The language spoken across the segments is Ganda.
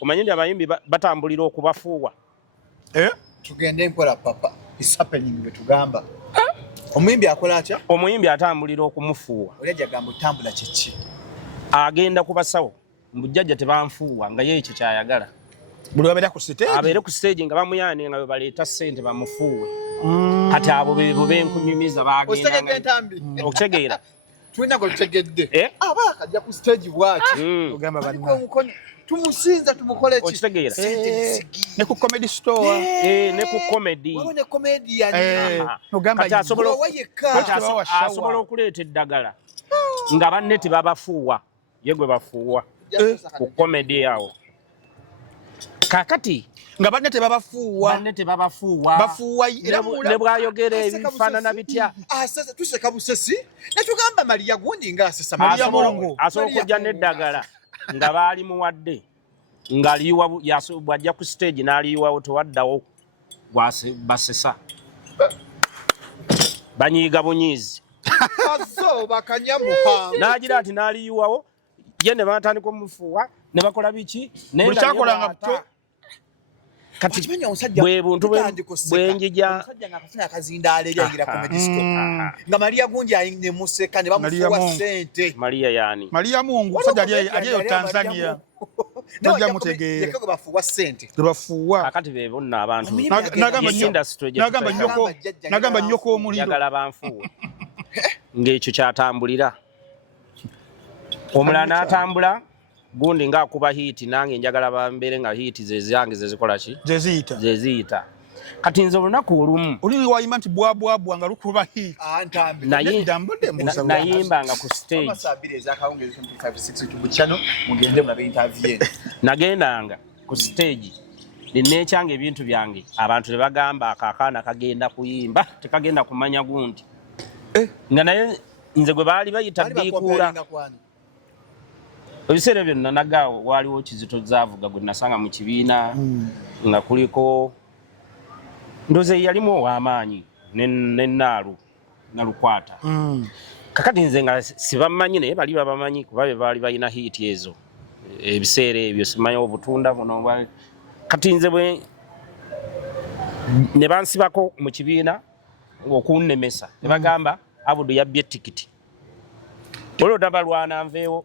Omanyi nti abayimbi batambulira okubafuuwa. Tugende nkola papa. It's happening betugamba. Omuyimbi akola atya? Omuyimbi atambulira okumufuuwa. Olejja gamba otambula kiki? Agenda ku basawo. Mbujjajja tebanfuuwa nga ye ekyo kyayagala. Buli wabeera ku stage. Abeere ku stage nga bamuyaane nga baleeta ssente bamufuuwe. Kati abo benkunyumiza bagenda. Okutegeera. Tulina gwe tutegedde. Aba akajja ku stage bwaki. Ogamba banna. Tumusinza tumukole ki? Okitegeera. Ne ku comedy store. Ne ku comedy. Wabone comedian. Ogamba asobola okuleeta eddagala. Nga banne tebabafuuwa. Ye gwe bafuuwa. Ku comedy yawo. Kakati nga banne tebabafuuwa. Bafuuwa era ne bwayogera ebifaanana bitya. Sasa tuseka busesi. Ne tugamba Maria gundi nga asesa Maria Mungu. Asobola okujja n'eddagala nga baali muwadde. Ng'aliyiwa bw'ajja ku stage n'aliyiwawo tewaddawo basesa. Banyiiga bunyiizi. Azo bakanyamuha. N'agira ati n'aliyiwawo ye ne batandika omufuuwa ne bakola biki? Buli kyakolanga buto. Kati bwe buntu bwenjija omusajja ng'akafuna akazindaala eri ayingira comedy store nga Maria gundi ayine museka ne bamufuuwa ssente. Maria yani Maria Mungu omusajja aliyo Tanzania najja mutegeera yekko bafuuwa ssente bafuuwa kakati be bonna abantu nagamba nnyoko omuliro njagala banfuuwe ng'ekyo kyatambulira omulala n'atambula gundi ng'akuba hiiti nange njagala bambeere nga hiiti ze zange zezikola ki zeziyita kati nze olunaku olumu oluli wayima nti bwabwabwa nga lukuba hiiti nayimbanga ku stage nagendanga ku stage neneekyanga ebintu byange abantu tebagamba akaakaana kagenda kuyimba tekagenda kumanya gundi nga naye nze gwe baali bayita biikuula ebiseera byonna nagaawo waaliwo Kizito Zaavuga gwe nasanga mu kibiina nga kuliko ndoze yalimu ow'amaanyi n'ennaalu nalukwata kakati nze nga sibamanyi naye bali babamanyi kuba be baali balina hiiti ezo ebiseera ebyo simanyi obutunda buno kati nze bwe ne bansibako mu kibiina okunnemesa ne bagamba Abudu yabbye tikiti olwo dabalwana nveewo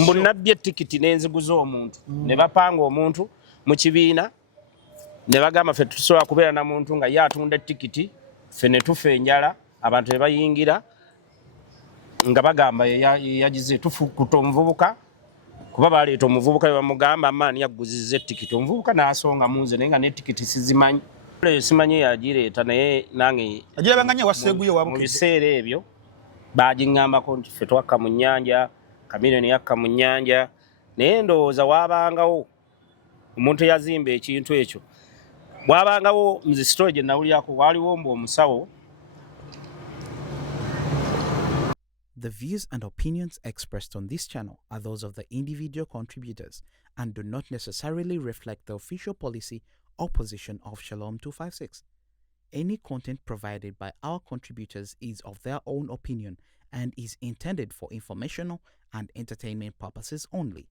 mbu nabbye tikiti n'enziguza omuntu ne bapanga omuntu mu kibiina ne bagamba ffe tusobola kubeera na muntu nga ye atunda tikiti ffe ne tufa enjala abantu ne bayingira nga bagamba yagize tufukuta omuvubuka kuba baleeta omuvubuka we bamugamba amaani yagguzizza tikiti omuvubuka n'asonga munze naye nga n'etikiti sizimanyi simanyi yagireeta naye nange mu biseera ebyo bagiŋŋambako nti ffe twakka mu nnyanja Kamiliyoni yakka mu nnyanja naye ndowooza waabangawo omuntu eyazimba ekintu ekyo bwabangawo nze sitole gye nawulyako waaliwo mbu omusawo. The views and opinions expressed on this channel are those of the individual contributors and do not necessarily reflect the official policy or position of Shalom 256. Any content provided by our contributors is of their own opinion and is intended for informational and entertainment purposes only.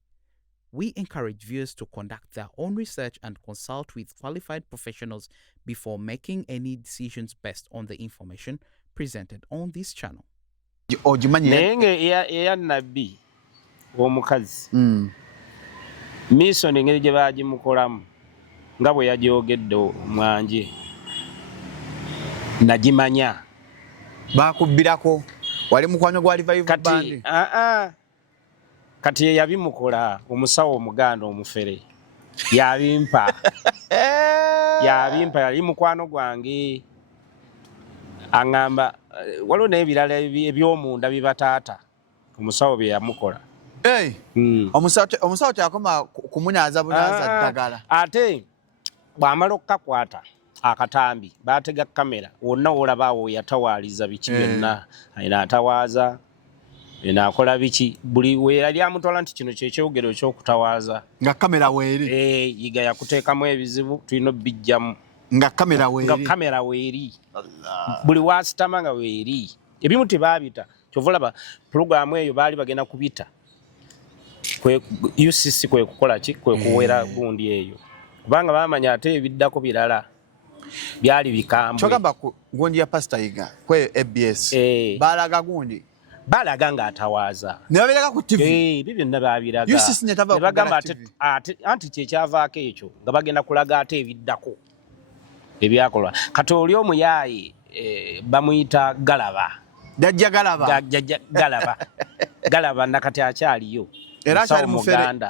We encourage viewers to conduct their own research and consult with qualified professionals before making any decisions based on the information presented on this channel. Nenge eya nabbi omukazi Mission engeri gye bagimukolamu nga bwe yagyogedde mwanje nagimanya bakubbirako wali mukwano gwa Revival Band kati yabimukola omusawo omuganda omufere yabimpa yali mukwano gwange aŋŋamba waliwo n'ebirala ebyomunda bibataata omusawo bye yamukola omusawo kyakoma kumunaaza bunaaza ddagala ate bw'amala okukakwata akatambi batega kamera wonna olabaawo yatawaaliza biki byonna ayina atawaaza akola biki buli we yali amutwala nti kino kyekyogero ekyokutawaaza nga kamera weeri yiga yakuteekamu ebizibu tulina obbijjamu nga kamera weeri buli wasitama nga weeri ebimu tebaabita kyova olaba pulogulaamu eyo baali bagenda kubita UCC kwe kukola ki kwe kuwera gundi eyo kubanga bamanya ate ebiddako birala byali bikambwe chogamba ku gundi ya Pastor Yiga kwe ABS balaga gundi balaga nga atawaaza ne babiraga ku TV bibyo nababiraga UCC ne tava bagamba ate anti kyekyavaako ekyo nga bagenda kulaga ate ebiddako ebyakolwa kati oli omuyaayi bamuyita Galaba Jajja Galaba Galaba nakati akyaliyo era akyali mufere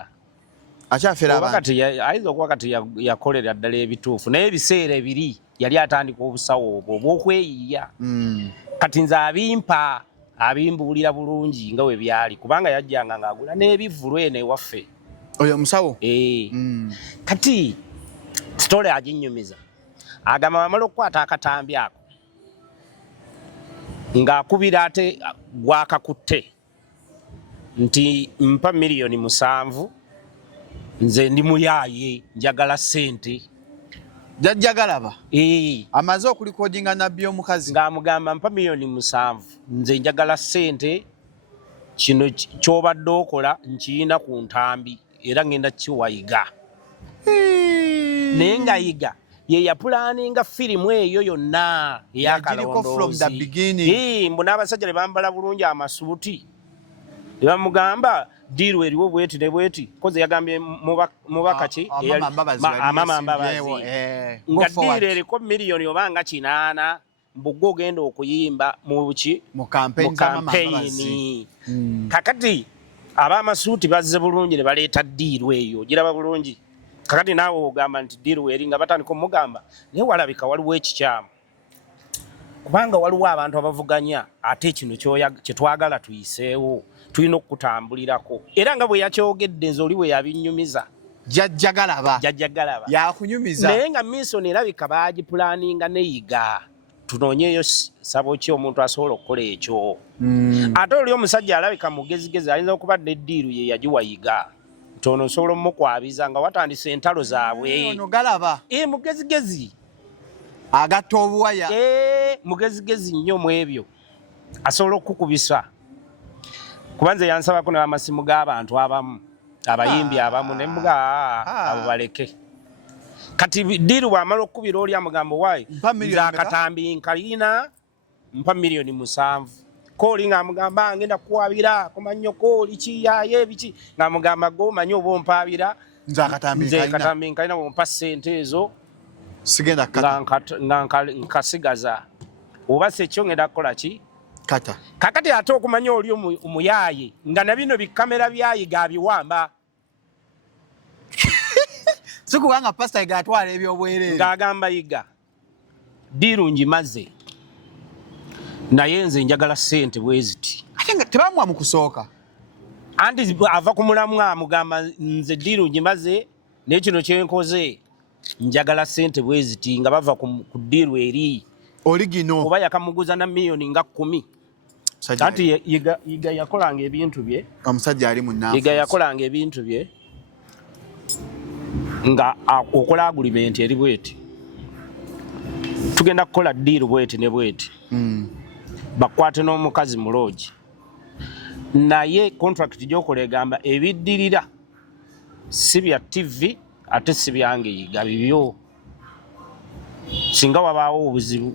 akyafera abantu wakati aizo wakati yakolera ddala ebituufu naye ebiseera ebiri yali atandika obusawo obwo obw'okweyiya kati nze abimbuulira bulungi nga we byali kubanga yajjanga ng'agula n'ebivulu eno ewaffe oyo musawo kati sitole aginnyumiza agamba bamala okukwata akatambi ako ng'akubira ate gwakakutte nti mpa miliyoni 7 nze ndi muyaaye njagala ssente Jajja Galaba amaze okulikodinga nabbi omukazi ng'amugamba mpa miliyoni 7 nze njagala ssente kino ky'obadde okola nkiyina ku ntambi era ngenda kiwayiga naye nga yiga ye yapulaninga firimu eyo yonna eyakalondoozi mbu n'abasajja ne bambala bulungi amasuuti ne bamugamba diiru eriwo bweti ne bweti koze yagambye mubaka ki amama mbabazi nga diiru eriko miliyoni oba nga 8 mbugwe ogenda okuyimba mu kampeyini kakati ab'amasuuti bazze bulungi ne baleeta diiru eyo giraba bulungi kakati naawe ogamba nti diiru eri nga batandika omugamba naye walabika waliwo ekikyamu kubanga waliwo abantu abavuganya ate kino kyetwagala tuyiseewo tulina okutambulirako era nga bwe yakyogedde nze oli bwe yabinnyumiza Jajja Galaba yakunyumiza naye nga Minsoni erabika baagipulaninga neyiga tunoonyeeyo sabo ki omuntu asobola okukola ekyo ate oli omusajja alabika mugezigezi ayinza okuba neddiiru ye yagiwayiga ntono osobola omukwabiza nga watandise entalo zaabwe ono Galaba mugezigezi agatta obuwaya mugezigezi nnyo mu ebyo asobola okukubisa kubanze yansabako n'amasimu g'abantu abamu abayimbi abamu ne mbuga abo baleke kati diiru bw'amala okukubira oli amugambo waayi akatambi nkalina mpa miliyoni 7 kooli ng'amugamba ngenda kuwabira kumannyo kooli kiyaye ebiki ng'amugamba g'omanyi oba ompaabira nze akatambi nkalina bw'ompa ssente ezo sigenda nkasigaza oba sekyo ngenda kukola ki kata kakati ate okumanya oli omuyaaye nga na bino bikamera byayiga abiwamba sikubanga Pastor Yiga atwala ebyobwereere ng'agamba yiga diiru ngimaze naye nze njagala ssente bwe ziti ate nga tebamwa mu kusooka anti ava ku mulamu amugamba nze diiru ngimaze naye kino kyenkoze njagala ssente bwe ziti nga bava ku diiru eri oligino oba yakamuguza na miliyoni nga 10 anti yiga yakolanga ebintu bye omusajja ali munnafu yiga yakolanga ebintu bye nga okola agreement eri bweti tugenda kukola diiru bweti ne bweti bakwate n'omukazi mu lodge naye contract gy'okola egamba ebiddirira si bya TV ate si byange yiga bibyo singa wabaawo obuzibu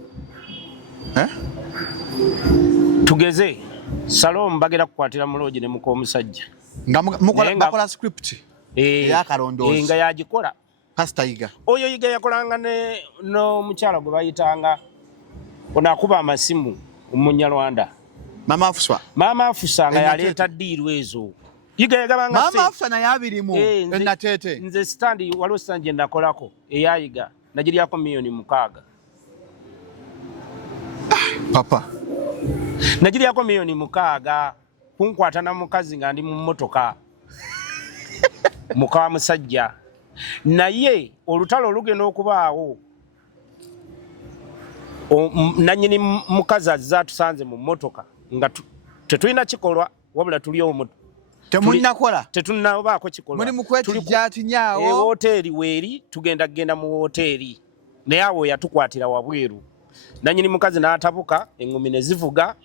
tugeze Salom bagera kukwatira mu lodge ne muko omusajja nga mukola script eyakalondoozi nga yagikola Pastor Yiga oyo yiga yakolanga n'omukyala gwe bayitanga onakuba amasimu Umunyarwanda Mama Afusa nga yaleeta diiru ezo yiga yagabanga Mama Afusa naye abirimu enatete nze standi waliwo standi gye nakolako eyayiga nagiryako miliyoni 6 papa nagiryako miliyoni 6 kunkwata na mukazi nga ndi mu mmotoka muka musajja naye olutalo olugenda okubaawo nanyini mukazi azza tusanze mu mmotoka nga tetulina kikolwa wabula tuli omwo temunnakola tetunnabaako kikolwa muli mukwetijjatinyaawo woteeri weeri tugenda mu woteeri naye awo yatukwatira wabweru nanyini mukazi n'atabuka engumi ne zivuga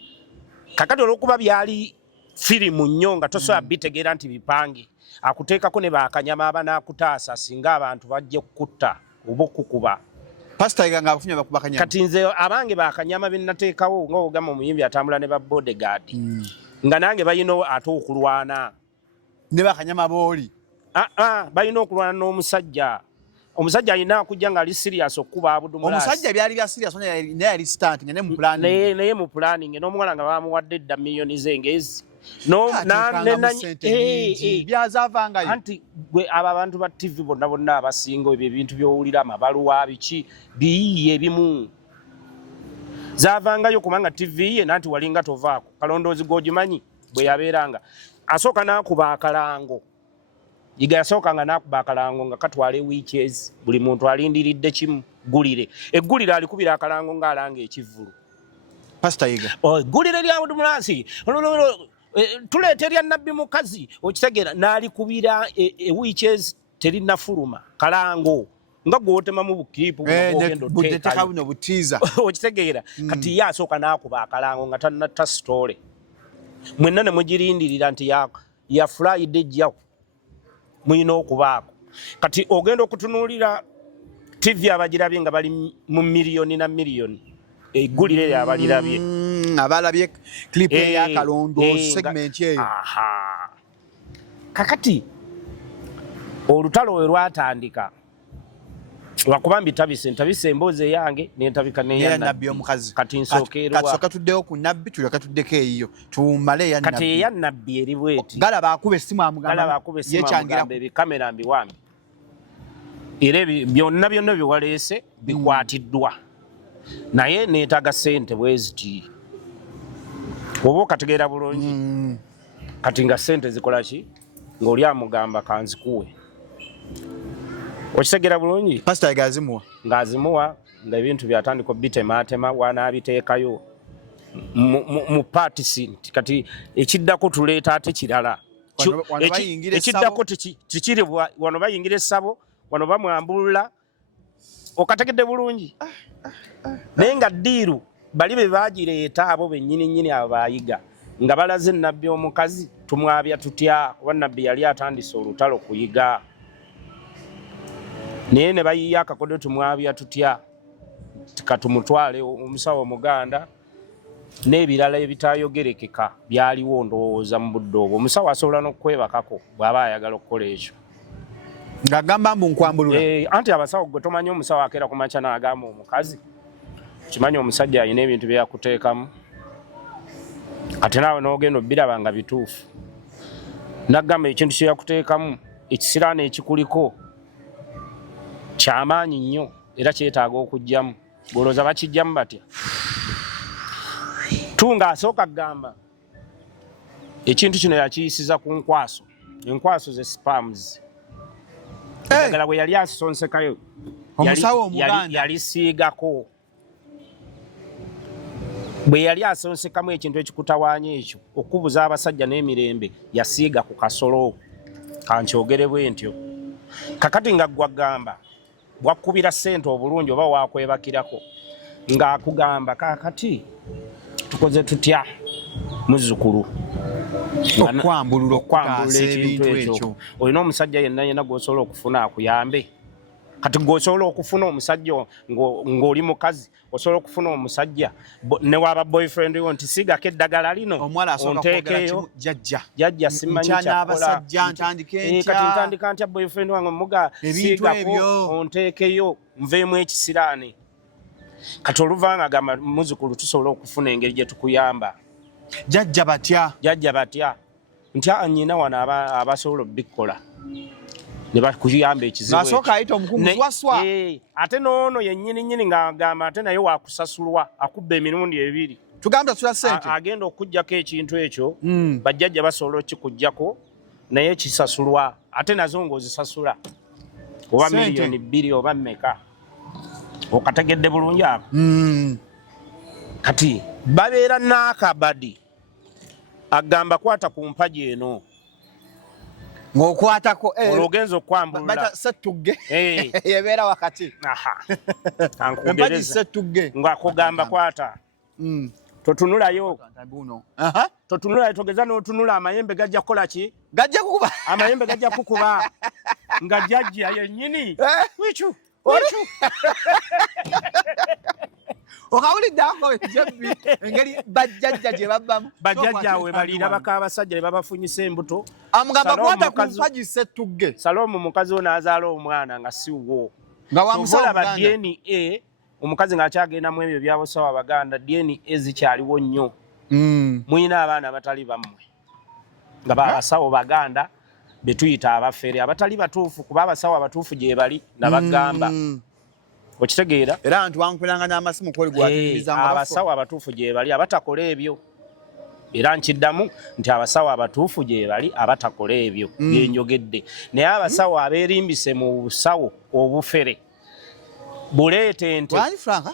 kakati olw'okuba byali firimu nnyo nga tosobola bitegeera nti bipange akuteekako ne bakanyama abanakutaasa singa abantu bajja kukutta oba okukuba. Pastor Iga ng'abafunye bakuba kanyama. Kati nze abange bakanyama be nateekawo ng'ogamba omuyimbi atambula ne ba bodyguard. Nga nange balina ate okulwana. Ne bakanyama booli. Balina okulwana n'omusajja. Omusajja alina okujja ng'ali serious okuba abudumulaasi. Omusajja byali bya serious naye yali stunt ne mu planning. Naye mu planning n'omuwala nga bamuwadde dda millions engezi. Byazavangayo. Anti gwe abo abantu ba TV bonna abasinga ebyo ebintu by'owulira amabaluwa biki biyiye ebimu. Zavangayo kubanga TV ye nanti walinga tovaako. Kalondoozi g'ogimanyi bwe yabeeranga. Asooka n'akuba akalango. Yiga yasooka nga n'akuba akalango nga katwala weekends. Buli muntu alindiridde kimu gulire. Eggulire alikubira akalango ng'alanga ekivvulu. Pastor Iga. Gulire lya budumulaasi. Tuleeterya nabbi mukazi okitegeera n'alikubira weekends terinafuluma kalango nga gwotema mu bukiipu ogenda buno butiiza okitegeera kati ye asooka n'akuba akalango nga tannata sitole mwenna ne mugirindirira nti ya Friday ejjawo muyina okubaako kati ogenda okutunuulira TV abagirabye nga bali mu miliyoni na miliyoni eggulire lyabalirabye abalabye clip ya Kalondo segment eyo. Kakati olutalo we lwatandika wakubambi tabise emboozi yange nentabika neya nabbi omukazi kati nsookerwa katsoka tuddeyo ku nabbi tuleka tuddeko eyo tumale ya nabbi kati ya nabbi eri bweti galaba akuba essimu amugamba yechangira kamera mbiwambi era byonna biwaleese bikwatiddwa naye neetaga ssente bweziti oba okategeera bulungi kati nga ssente zikola ki ng'oli amugamba kanzikuwe okitegeera bulungi Pastor Iga azimuwa nga ebintu byatandika obitemaatema wanaabiteekayo mu patisi kati ekiddako tuleeta ate kirala ekiddako tikiri wano bayingira essabo wano bamwambulula okategedde bulungi naye nga ddiiru bali be bagireeta abo bennyini abo bayiga nga balaze nabbi omukazi tumwabya tutya kuba nabbi yali atandise olutalo kuyiga naye ne bayiya akakodo tumwabya tutya katumutwale omusawo omuganda n'ebirala ebitayogerekeka byaliwo ndowooza mu budde obwo omusawo asobola n'okwebakako bw'aba ayagala okukola ekyo ng'agamba mbu nkwambulula anti abasawo gwe tomanyi omusawo akeera ku makya n'agamba omukazi kimanyi omusajja alina ebintu bye yakuteekamu ate naawe n'ogenda obbiraba nga bituufu naggamba ekintu kye yakuteekamu ekisiraani ekikuliko kyamaanyi nnyo era kyetaaga okugyamu golooza bakijjamu batya tunga asooka kugamba ekintu kino yakiyisiza ku enkwaso ze spams eddagala bwe yali asonsekayo omusawo omuganda yalisiigako bwe yali asonsekamu ekintu ekikutawaanya ekyo okubuza abasajja n'emirembe yasiiga ku kasolo kankyogere bwe ntyo kakati nga gwagamba bwakubira ssente obulungi oba wakwebakirako ng'akugamba kakati tukoze tutya muzzukulu okwambulula ekintu ekyo olina omusajja yenna gw'osobola okufuna akuyambe kati gw'osobola okufuna omusajja ng'oli mukazi osobola okufuna omusajja ne waba boyfriend yo nti sigako eddagala lino onteekeyo jjajja simanyi kyakola kati ntandika ntya boyfriend wange muga sigako onteekeyo nveemu ekisiraani kati oluvanga agamba muzzukulu tusobola okufuna engeri gye tukuyamba jjajja batya nti anyina wano abasobola obikola ne bakuyamba ekizibu nasooka ayita omukungu swaswa ate n'ono yennyini ng'agamba ate naye waakusasulwa akubba emirundi ebiri tugamba tusula ssente agenda okuggyako ekintu ekyo bajjajja basobola okikuggyako naye kisasulwa ate nazo ng'ozisasula oba miliyoni 2 oba mmeka okategedde bulungi ako kati babeera n'akabadi agamba kwata ku mpaji eno ng'okwatako olwogenza okwambulula settugge yebeera wakati empaji settugge ng'akugamba kwata totunulayo totunulayo togeza n'otunula amayembe gajja kukola ki gajja kukuba amayembe gajja kukuba nga jjajja yennyini wichu okawulidde ako jebbi engeri bajjajja gye babbamu bajjajja we balira bakabasajja babafunyisa embuto amugamba kwata ku mpagise tugge Salomu mukazi ono azaala omwana nga siwo nga wamusaba DNA omukazi ng'akyagenda mu ebyo byabusawo Abaganda DNA zikyaliwo nnyo muyina abaana abatali bammwe nga babasawo Baganda betuyita abafere abatali batuufu kuba abasawo abatuufu gye bali nabagamba okitegeera era abantu bankulanga n'amasimu kwoli gwatiriza abasawo abatuufu gye bali abatakola ebyo era nkiddamu nti abasawo abatuufu gye bali abatakola ebyo byenyogedde naye abasawo abeerimbise mu busawo obufere buleete ente wani franka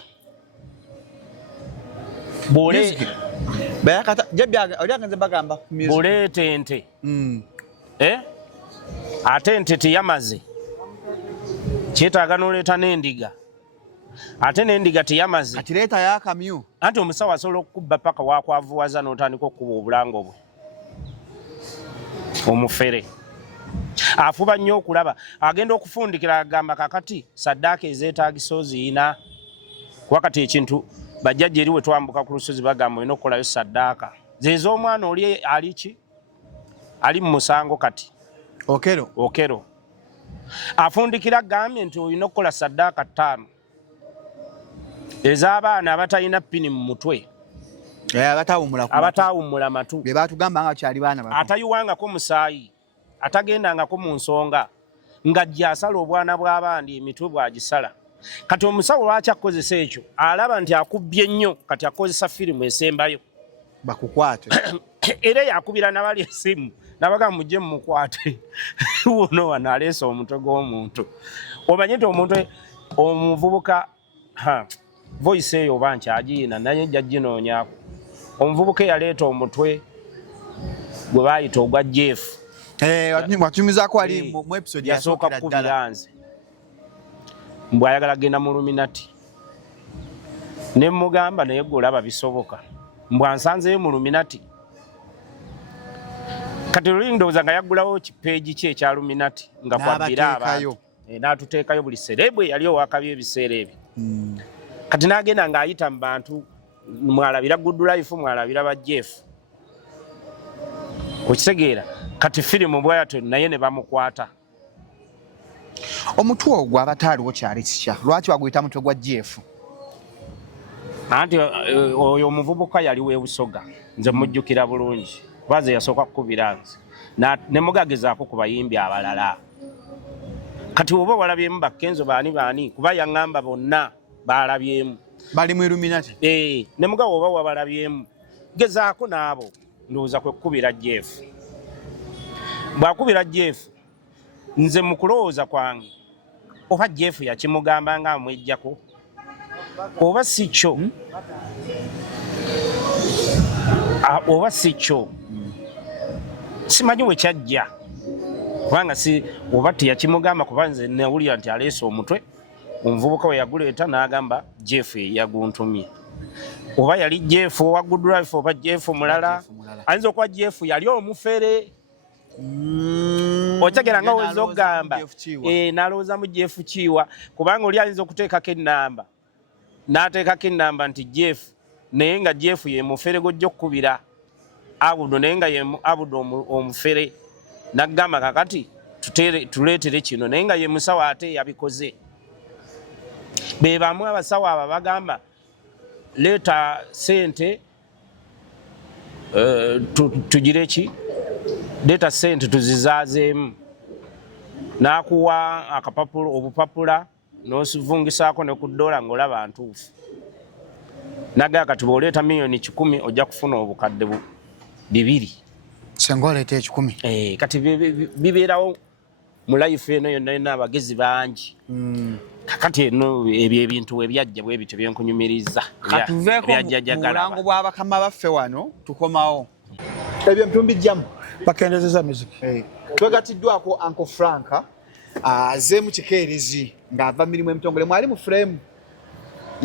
buleete ente ate ente teyamaze kyetaaga n'oleeta n'endiga ate n'endiga teyamaze kati leeta y'akamyu anti omusawo asobola okukubba paka wakwavuwaza n'otandika okukuba obulango bwe omufere afuba nnyo okulaba agenda okufundikira agamba kakati saddaaka ezeetaagisa oziyina wakati ekintu bajjajja eri we twambuka ku lusozi bagamba olina okukolayo saddaaka zez'omwana oli aliki ali mu musango kati okero afundikira agambye nti olina okukola saddaaka 5 ez'abaana abatalina ppini mu mutwe abataawummula matu be batugamba nga kyali baana bato atayiwangako musaayi atagendangako mu nsonga ng'ajja asala obwana bw'abandi emitwe bwagisala kati omusawo lwaki akozesa ekyo alaba nti akubbye nnyo kati akozesa firimu esembayo bakukwate era yakubira nabali esimu nabaga mujje mumukwate wono wano aleesa omutwe gw'omuntu omanye nti omuntu omuvubuka voice eyo oba nkyagiyina naye jjaginoonyaako omuvubuka eyaleeta omutwe gwe baayita ogwa Jeff watumizaako ali mu episode yasooka kukubira nze mbw ayagala genda mu Luminati ne mugamba naye gwe olaba bisoboka mbw ansanzeyo mu Luminati kati luli ndowooza nga yaggulawo kipeegi kye ekya Luminati nga kwabbira abantu n'atuteekayo buli serebwe yali owakabya ebiseera ebyo kati n'agenda ng'ayita mu bantu mwalabira Good Life mwalabira ba Jeff okitegeera kati firimu bwayatyo naye ne bamukwata omutwe ogwo abataaliwo kyali kikya lwaki baguyita mutwe gwa Jeff anti oyo omuvubuka yali weebusoga nze mujjukira bulungi kubaze yasooka kukubira nze ne mugagezaako ku bayimbi abalala kati oba walabyemu Bakkenzo baani kuba yaŋŋamba bonna baalabyemu bali mu Illuminati ne mugabo oba wabalabyemu gezaako n'abo ndowooza kwe kukubira Jeff bw'akubira Jeff nze mu kulowooza kwange oba Jeff yakimugamba nga amwejjako oba si kyo oba si kyo simanyi we kyajja kubanga si oba teyakimugamba kuba nze nawulira nti aleese omutwe omuvubuka we yaguleeta n'agamba Jeff yaguntumye oba yali Jeff owa Good Life oba Jeff mulala ayinza okuba Jeff yali omufere otegera nga weza okugamba n'alowooza mu Jeff Kiwa kubanga oli ayinza okuteekako ennamba n'ateekako ennamba nti Jeff naye nga Jeff ye mufere gojja okkubira Abudo naye nga ye Abudo omufere n'agamba kakati tuleetere kino naye nga ye musawo ate yabikoze be bamu abasawo abo bagamba leeta sente tugire ki leeta sente tuzizaazeemu n'akuwa obupapula n'osivungisaako ne ku $1 ng'olaba ntuufu nagaa kati bw'oleeta miliyoni 10 ojja kufuna obukadde 2 senga oleeta 10 kati bibeerawo mu life eno yonna abagezi bangi kakati eno ebyo ebintu we byajja bwe bityo byenkunyumiriza katuveeko mulango bw'abakama baffe wano tukomawo ebyo mtumbijjamu bakendezeza music twegatiddwako Uncle Frank aze mu kikeerezi ng'ava mirimu emitongole mwali mu frame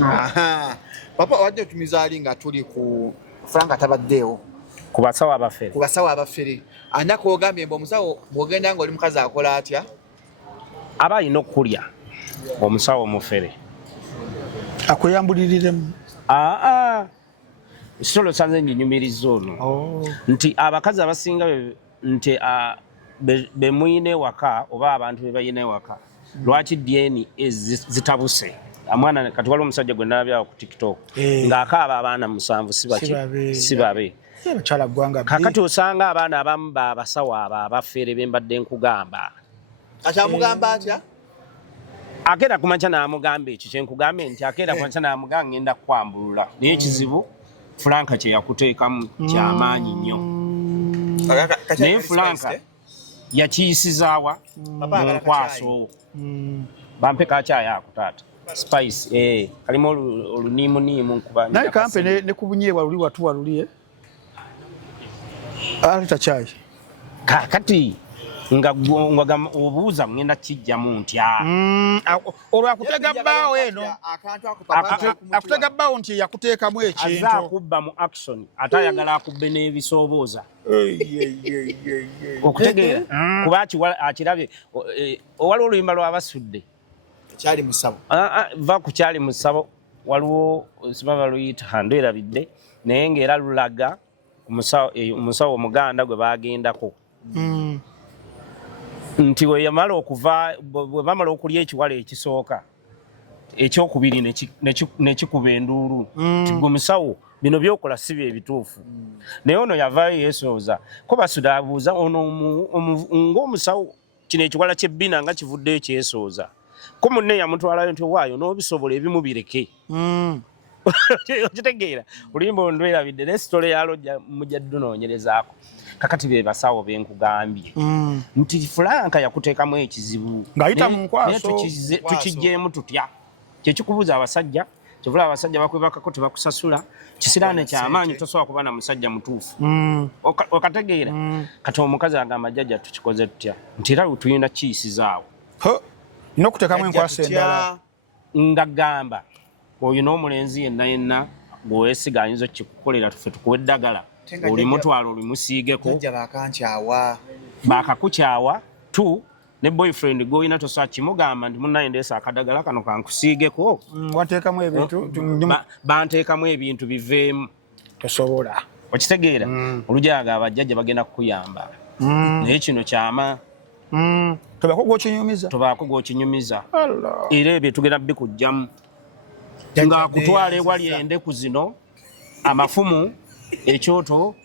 Aha. Papa wajja tumiza ali nga tuli ku Franka tabaddeewo. Ku basawo abafere. Ku basawo abafere. Anako ogambye mbo omusawo bw'ogenda ng'oli mukazi akola atya? Aba alina okulya omusawo omufere. Akuyambuliriremu. Solo sanze nyinyumiriza ono. Nti abakazi abasinga nti be muyine waka oba abantu be bayine waka. Lwaki DNA zitabuse. Amwana katwala omusajja gwe nalabya ku TikTok ng'akaaba abaana 7 sibabe. Chala gwanga kakati osanga abaana abamu basawo abafere bembadde nkugamba. Akyamugamba atya? Akera kumancha n'amugamba ekyo kyenkugambe nti akera kumancha n'amugamba ngenda kwambulula. Naye ekizibu Franka kye yakuteekamu kyamaanyi nnyo. Naye Franka yakiyisizaawa mu nkwaso. Bampe kakyaya akutaata. Spice kalimu oluniimu nkuba. Naye kampe ne kubunyewa luli watu walulie. Alita chai. Kakati nga obuuza ngenda kijjamu ntya. Olwo akutega bbaawo eno. Akutega bbaawo nti yakuteekamu ekintu. Azza akubba mu action ate ayagala akubbe n'ebisoobooza. Okutegeera kuba akirabye owali oluyimba lw'abasudde. Kyali musabo. Va ku kyali musabo waliwo sibaba luyita handeerabidde naye ng'era lulaga omusawo omuganda gwe bagendako. Nti we yamala okuva bwe bamala okulya ekiwala ekisooka ekyokubiri nekikuba enduulu nti gwe musawo bino byokola si bye bituufu. Naye ono yavaayo yeesooza ko basuda abuuza ono ng'omusawo kino ekiwala ky'ebbina nga kivuddeyo kyesooza ko munne yamutwalayo nti waayo n'obisobola ebimu bireke. Okitegeera oluyimba ondwerabidde n'esitole yalojja mujja dunoonyerezaako. Kakati be basawo benkugambye nti Franka yakuteekamu ekizibu ng'ayita mu nkwaso tukijjeemu tutya kyekikubuuza abasajja kyevula abasajja bakwebakako tebakusasula kisiraane kyamaanyi tosobola kuba na musajja mutuufu. Okategeera kati omukazi agamba jjajja tukikoze tutya nti era tulina kiyisizaawo n'okuteekamu enkwaso endala nga gamba oyo n'omulenzi yenna gweweesiga ayinza okikukolera tufe tukuwa eddagala oli mutwalo oli musiigeko bakakukyawa tu ne boyfriend gwoyina tosobola kimugamba nti munnaye ndeesa akadagala kano kankusiigeko wateekamu ebintu banteekamu ebintu biveemu tosobola okitegeera olujaga abajjajja bagenda kukuyamba naye kino kyama tobaako gwokinyumiza era ebyo tugenda bikujjamu ng'akutwala ewali endeku zino amafumu ekyoto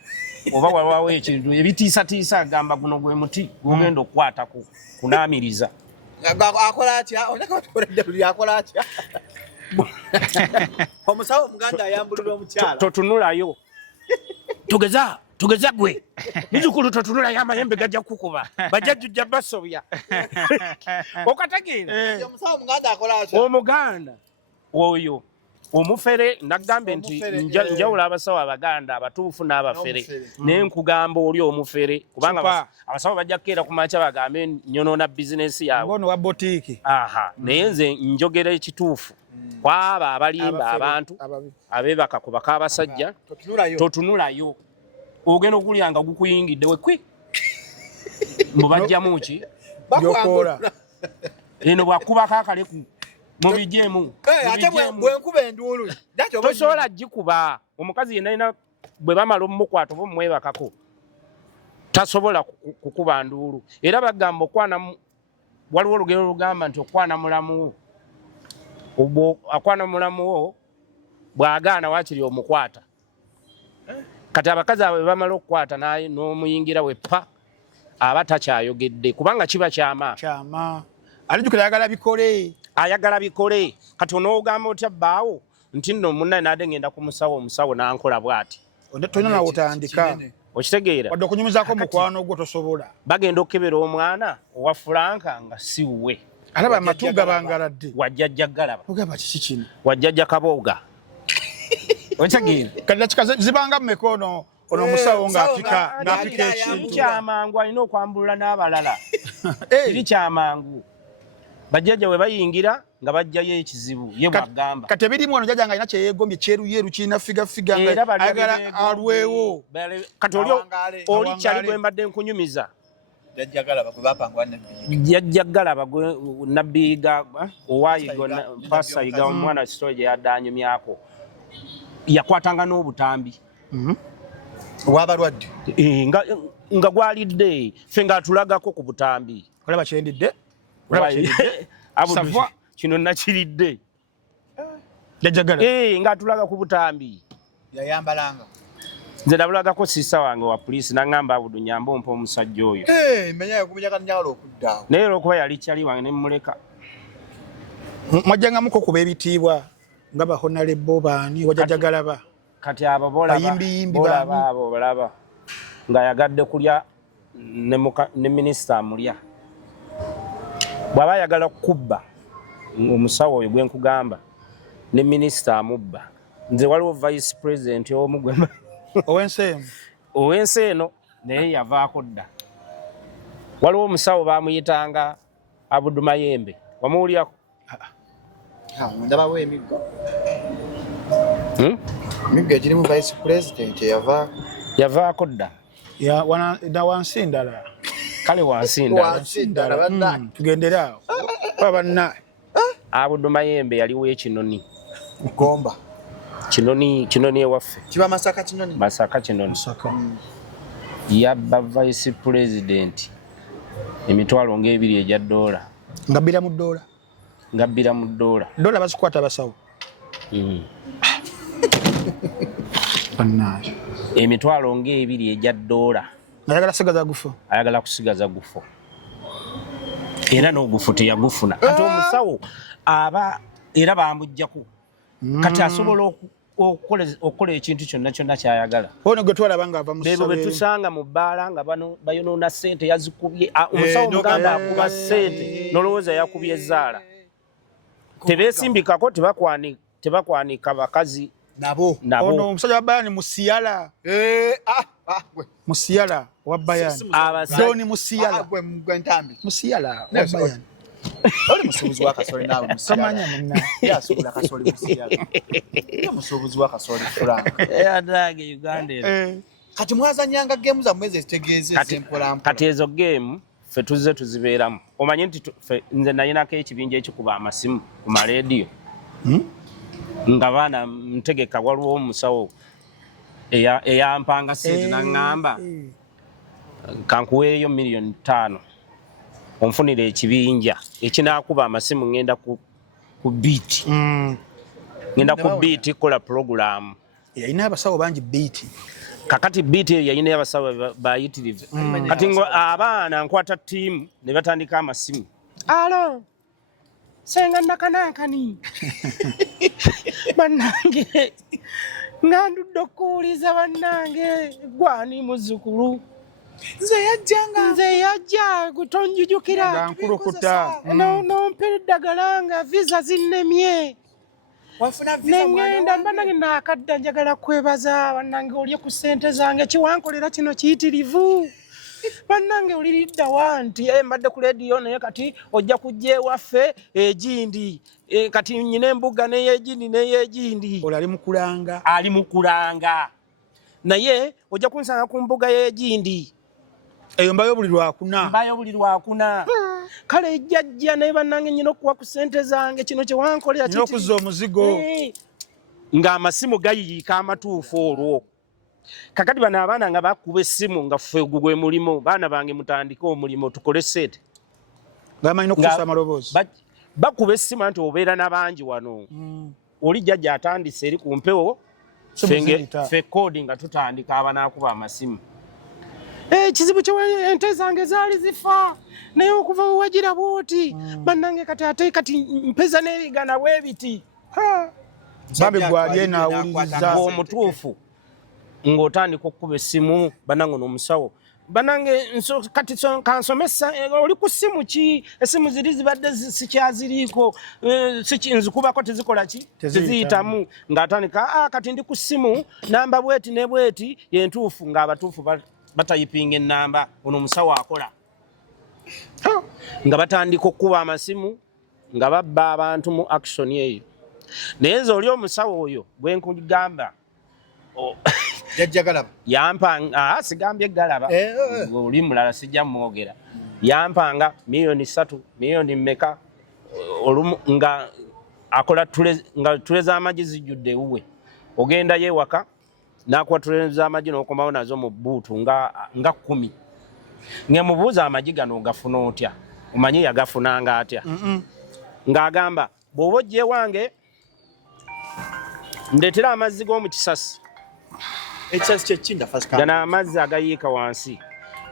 oba walwawo ekintu ebitiisatiisa agamba guno gwe muti gugenda okukwata kunaamiriza. Akola atya? Akola atya? Omusawo omuganda ayambulira omukyala. Totunulayo. Tugeza gwe. Muzukulu totunulayo amayembe gajja kukuba. Bajjajjujja basobya. Okategeera. Omusawo omuganda akola atya? Omuganda oyo omufere nagambe nti njawula abasawo abaganda abatuufu n'abafere naye nkugamba oli omufere kubanga abasawo bajja kukeera ku makya bagambe nyonoona bizinesi yaabwe ono wa botiiki naye nze njogera ekituufu kwaba abalimba abantu abeebaka ku baka abasajja totunulayo ogenda okulya nga gukuyingidde wekwi mubajjamu ki byokoola eno bwakubako akaleku mubijemu bwenkuba enduulu tosobola gikuba omukazi yenna bwe bamala omukwata oba omwebakako tasobola kukuba nduulu era bagamba okwana waliwo olugero olugamba nti okwana mulamuwo akwana mulamuwo bw'agaana waakiri omukwata kati abakazi abo bamala okukwata n'omuyingira weppa aba takyayogedde kubanga kiba kyama alijukira ayagala bikole kati onoogamba otya bbaawo nti nno munnaye naade ngenda ku omusawo n'ankola bw'ati tolina nawe otandika okitegeera wadde okunyumizaako mukwano gwo tosobola bagenda okukebera omwana owa Franka nga si wuwe alaba amatu gabangaladde wajjajja galaba ogamba kiki kino wajjajja kabooga okitegeera kati dakika zibanga mmeka ono omusawo ng'apika ekintu kyamangu alina okwambulula n'abalala kiri kyamangu bajjajja we bayingira nga bajjayo ekizibu ye bwagamba kati ebirimu ono jjajja nga alina kyeyegombye kyeruyeru kirina figa nga ayagala alwewo kati oli kyali gwe mbadde nkunyumiza jjajjagala bagwe nabbiyiga owaayigo pasayiga omwana sitole gye yaddanyumyako yakwatanga n'obutambi owabalwadde nga gwalidde ffe ngaatulagako ku butambi olaba kyendidde kino nakiridde jjajjagala ngaatulaga ku butambi yayambalanga nze nabulagako siisa wange wa poliisi naŋŋamba Abudu nyamba ompa omusajja oyo naye olwokuba yali kyali wange ne mmuleka mwajjangamuko kuba ebitiibwa nga bahonalebo baani wajjajjagala ba kati abo bolaba abo balaba ng'ayagadde kulya ne minisita amulya bw'aba ayagala kubba omusawo oyo gwe nkugamba ne minisita amubba nze waliwo vice president omu ow'ensi eno naye yavaako dda waliwo omusawo baamuyitanga Abudu Mayembe wamuwulyako ndabawo emiggo emiggo egirimu vice president yavaako dda wansi ndala kale wansi ndala tugendere awo bannaye Abudu Mayembe yaliwo ekinoni gomba kinoni ewaffe kiba Masaka kinoni yabba vice president emitwalo ng'ebiri egya ddoola ngabbira mu ddoola bazikwata basawo bannaye emitwalo ng'ebiri egya ddoola ayagala kusigaza gufo era n'ogufu teyagufuna kati omusawo aba era bamuggyako kati asobola okukola ekintu kyonna kyayagala bebo betusanga mu bbaala nga bano bayonoona ssente yazikubye omusawo mugamba akuba ssente n'olowooza yakubye ezaala tebeesimbikako tebakwanika bakazi nabo omusajja wa bayani musiyala wa bayani doni musiyala wa bayani oli musuubuzi wa kasole naawe musamanya munna yasobola kasole musiyala ya musuubuzi wa kasole Frank adage Uganda kati mwazanyanga game za mwezi zitegeeze zempola kati ezo game ffe tuzze tuzibeeramu omanyi nti nze nayinako ekibinja ekikuba amasimu ku maleediyo nga baana ntegeka waliwo omusawo eyampanga sente naŋŋamba kankuweeyo miliyoni 5 onfunira ekibinja ekinaakuba amasimu ngenda ku biiti kola puroguramu yalina abasawo bangi biiti kakati biiti eyo yalina abasawo bayitirivu kati abaana nkwata ttiimu ne batandika amasimu alo senga nakanankani bannange ngandudde okuwuliza bannange gwani muzzukulu nze yajja gutonjujukira nompa eddagala nga visa zinnemye nengenda bannange nakadda njagala kwebaza bannange olye ku ssente zange kiwankolera kino kiyitirivu bannange oliridda wa nti mbadde ku leediyo naye kati ojja kujja ewaffe egindi kati nyina embuga n'eyegindi ali mukulanga naye ojja kunsanga ku mbuga y'egindi eyo mbayo buli lwakuna kale ejjajja naye bannange nyina okuwa ku ssente zange kino kyewankolera okuzza omuzigo ng'amasimu gayiyiika amatuufu olwo kakati bano abaana nga bakuba essimu nga ffe gwe mulimo baana bange mutandike omulimo tukole sente gamanyi okususa amaloboozi bakuba essimu nti obeera n'abangi wano oli jjajja atandise eri ku mpewo ffe koodi nga tutandika abanaakuba amasimu kizibu kye ente zange zaali zifa naye okuva wewagira bwoti bannange kati mpeza n'ebigana bwe biti babe gwali naawuliriza omutuufu ng'otandika okukuba essimu bannange n'omusawo bannange kati kansomesa oli ku ssimu ki essimu ziri zibadde sikyaziriiko nzikubako tezikola ki teziyitamu ng'atandika kati ndi ku ssimu namba bweti ne bweti yentuufu ng'abatuufu batayipinga ennamba ono omusawo akola nga batandika okukuba amasimu nga babba abantu mu action eyo naye nze oli omusawo oyo bwe nkugamba jajjagalaba yampanga sigambye galaba oli mulala sijja mwogera yampanga milioni 3 milioni mmeka olumu nga akola nga tule z'amagi zijjudde uwe ogenda yewaka nakuwa tule z'amagi n'okomawo nazo mu bbuutu nga 10 ngemubuuza amagi gano gafuna otya omanyi yagafunanga atya ng'agamba bw'oba ojje wange ndeetera amazzi g'omu kisasi ekisasi kyekinda fasika gano amazzi agayiika wansi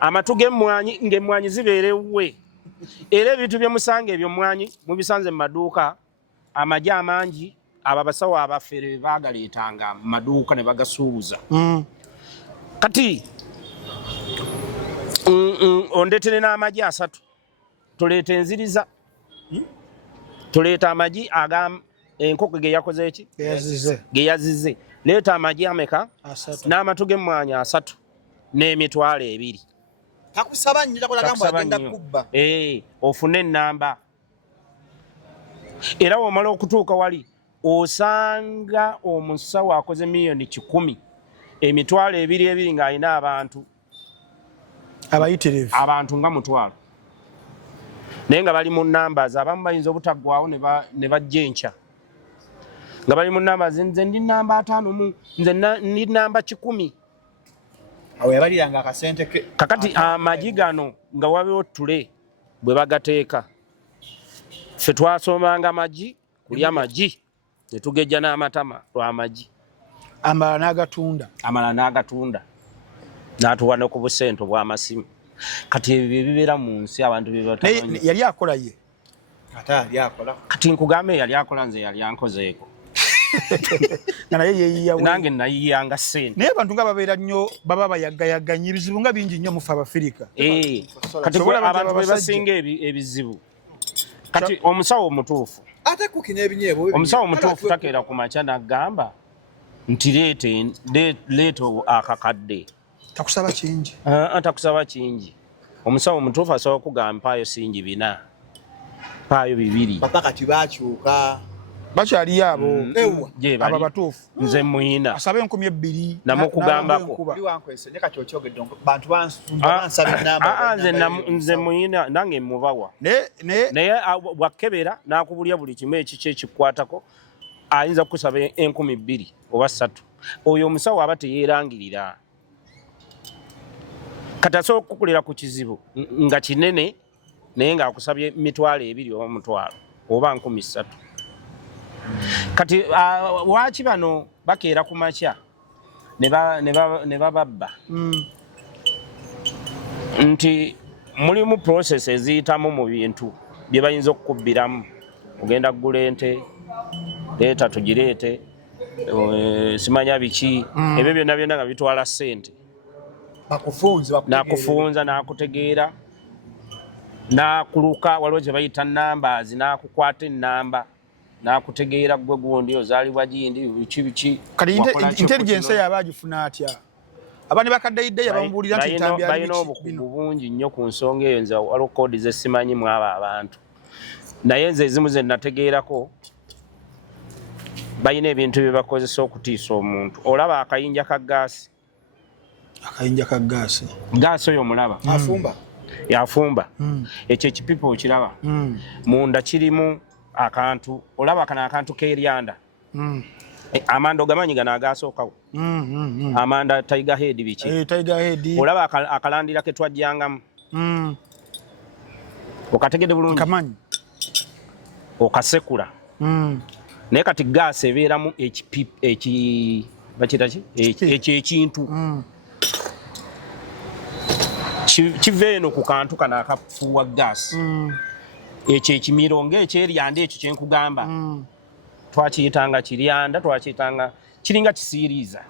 amatu g'emmwanyi ng'emmwanyi zibeera ewuwe era ebintu byemusanga ebyo mmwanyi mubisanze mu maduuka amagi amangi abo abasawo abafere baagaleetanga mu maduuka ne bagasuubuza kati ondeetere n'amagi 3 tuleeta enziriza tuleeta amagi enkoko ge yakoze eki ge yazize leeta amagi ameka n'amatu g'emmwanyi 3 n'emitwalo 2 takusaba nnyo takulaga mbu agenda kubba ofune ennamba era womala okutuuka wali osanga omusawo akoze miliyoni 10 emitwalo 2 ng'alina abantu abayitirivu abantu nga mutwalo naye nga bali mu numbers abamu bayinza obutaggwawo ne bajja enkya nga bali mu numbers nze ndi namba 5 nze ndi namba 10 awo yabaliranga akasente ke kakati amagi gano nga wabeewo tule bwe bagateeka ffe twasomanga amagi kulya amagi ne tugejja n'amatama lw'amagi amala n'agatunda n'atuwa ne ku busente bw'amasimu kati ebyo bibeera mu nsi abantu bye yali akola ye ate yali akola kati nkugambe yali akola nze yali ankozeeko naye yeeyiyawo nange nayiyanga ssente naye abantu nga babeera nnyo baba bayagayaganya ebizibu nga bingi nnyo mu ffe Abafirika kati abantu bwe basinga ebizibu kati omusawo omutuufu ate kukina ebinyeebo omusawo omutuufu takeera ku makya n'agamba nti leeta akakadde takusaba kingi takusaba kingi omusawo omutuufu asobola okugamba mpaayo singi 4 mpaayo 2 papa kati bakyuka bakyali abo abo batuufu nze muyina asabe 2,000 namukugambako nze muyina nange mubawa naye bwakebera nakubulya buli kimu ekiki ekikwatako ayinza kukusaba 2,000 oba 3 oyo omusawo aba teyeerangirira kati asobola okukukulira ku kizibu nga kinene naye ng'akusabye 2,000 oba 1,000 oba 3,000 kati waaki bano bakeera ku makya ne bababba nti mulimu process eziyitamu mu bintu bye bayinza okukubbiramu ogenda kugula ente leeta tugireete simanya biki ebyo byonna byonna nga bitwala ssente nakufunza nakutegeera nakuluka waliwo kye bayita numbers nakukwata ennamba nakutegeera gwe gundi ozaalibwa gindi biki kati intelligence yaba agifuna atya abani bakaddeidde yabamubuulira nti ntambi ali balina obukugu bungi nnyo ku nsonga eyo nze waliwo kodi ze simanyi mu abo abantu naye nze ezimu ze nategeerako balina ebintu bye bakozesa okutiisa omuntu olaba akayinja ka gaasi gaasi oyo omulaba yafumba ekyo ekipipa okiraba munda kirimu akantu olaba kana akantu keeryanda amanda ogamanyi gano agasookawo amanda tiger head biki olaba akalandira ke twajjangamu okategedde bulungi okasekula naye kati gaasi ebeeramu ekyo ekintu kiva eno ku kantu kano akafuuwa gaasi ekyo ekimiro ng'ekyeryanda ekyo kyenkugamba twakiyitanga kiryanda twakiyitanga kiringa kisiiriiza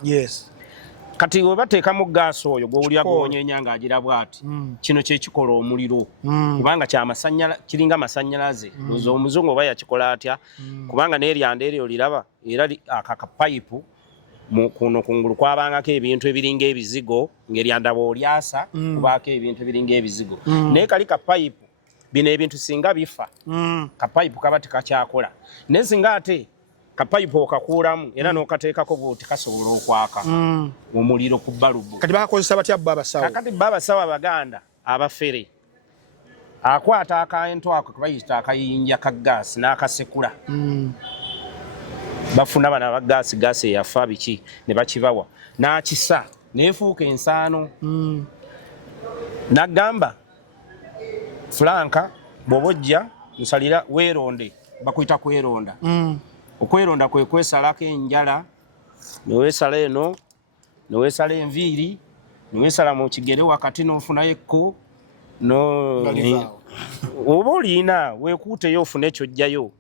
kati we bateekamu gaasi oyo gwowulira gwonyenya ng'agira bw'ati kino kyekikola omuliro kubanga kiringa amasannyalaze oza omuzungu oba yakikola atya kubanga n'eryanda eryo liraba era akakapayipu kuno kungulu kwabangako ebintu ebiringa ebizigo ng'eryanda bw'olyasa kubaako ebintu ebiringa ebizigo naye kali kapayipu bino ebintu singa bifa kapayipu kaba tekakyakola naye singa ate kapayipu okakuulamu era n'okateekako bwoti kasobola okwaka omuliro ku balubu. Kati bakakozesa batya babasawo? Kakati babasawo Abaganda abafere akwata akaento ako kabayita akayinja ka gaasi n'akasekula bafuna bana ba gaasi eyafa biki ne bakibawa n'akisa neefuuka ensaano n'agamba Franka bw'obojja nsalira weeronde bakuyita kweronda okweronda kwe kwesalako enjala neweesala eno neweesala enviiri neweesala mu kigere wakati n'ofunayo ekko oba oliina weekuuteyo ofune ekyojjayo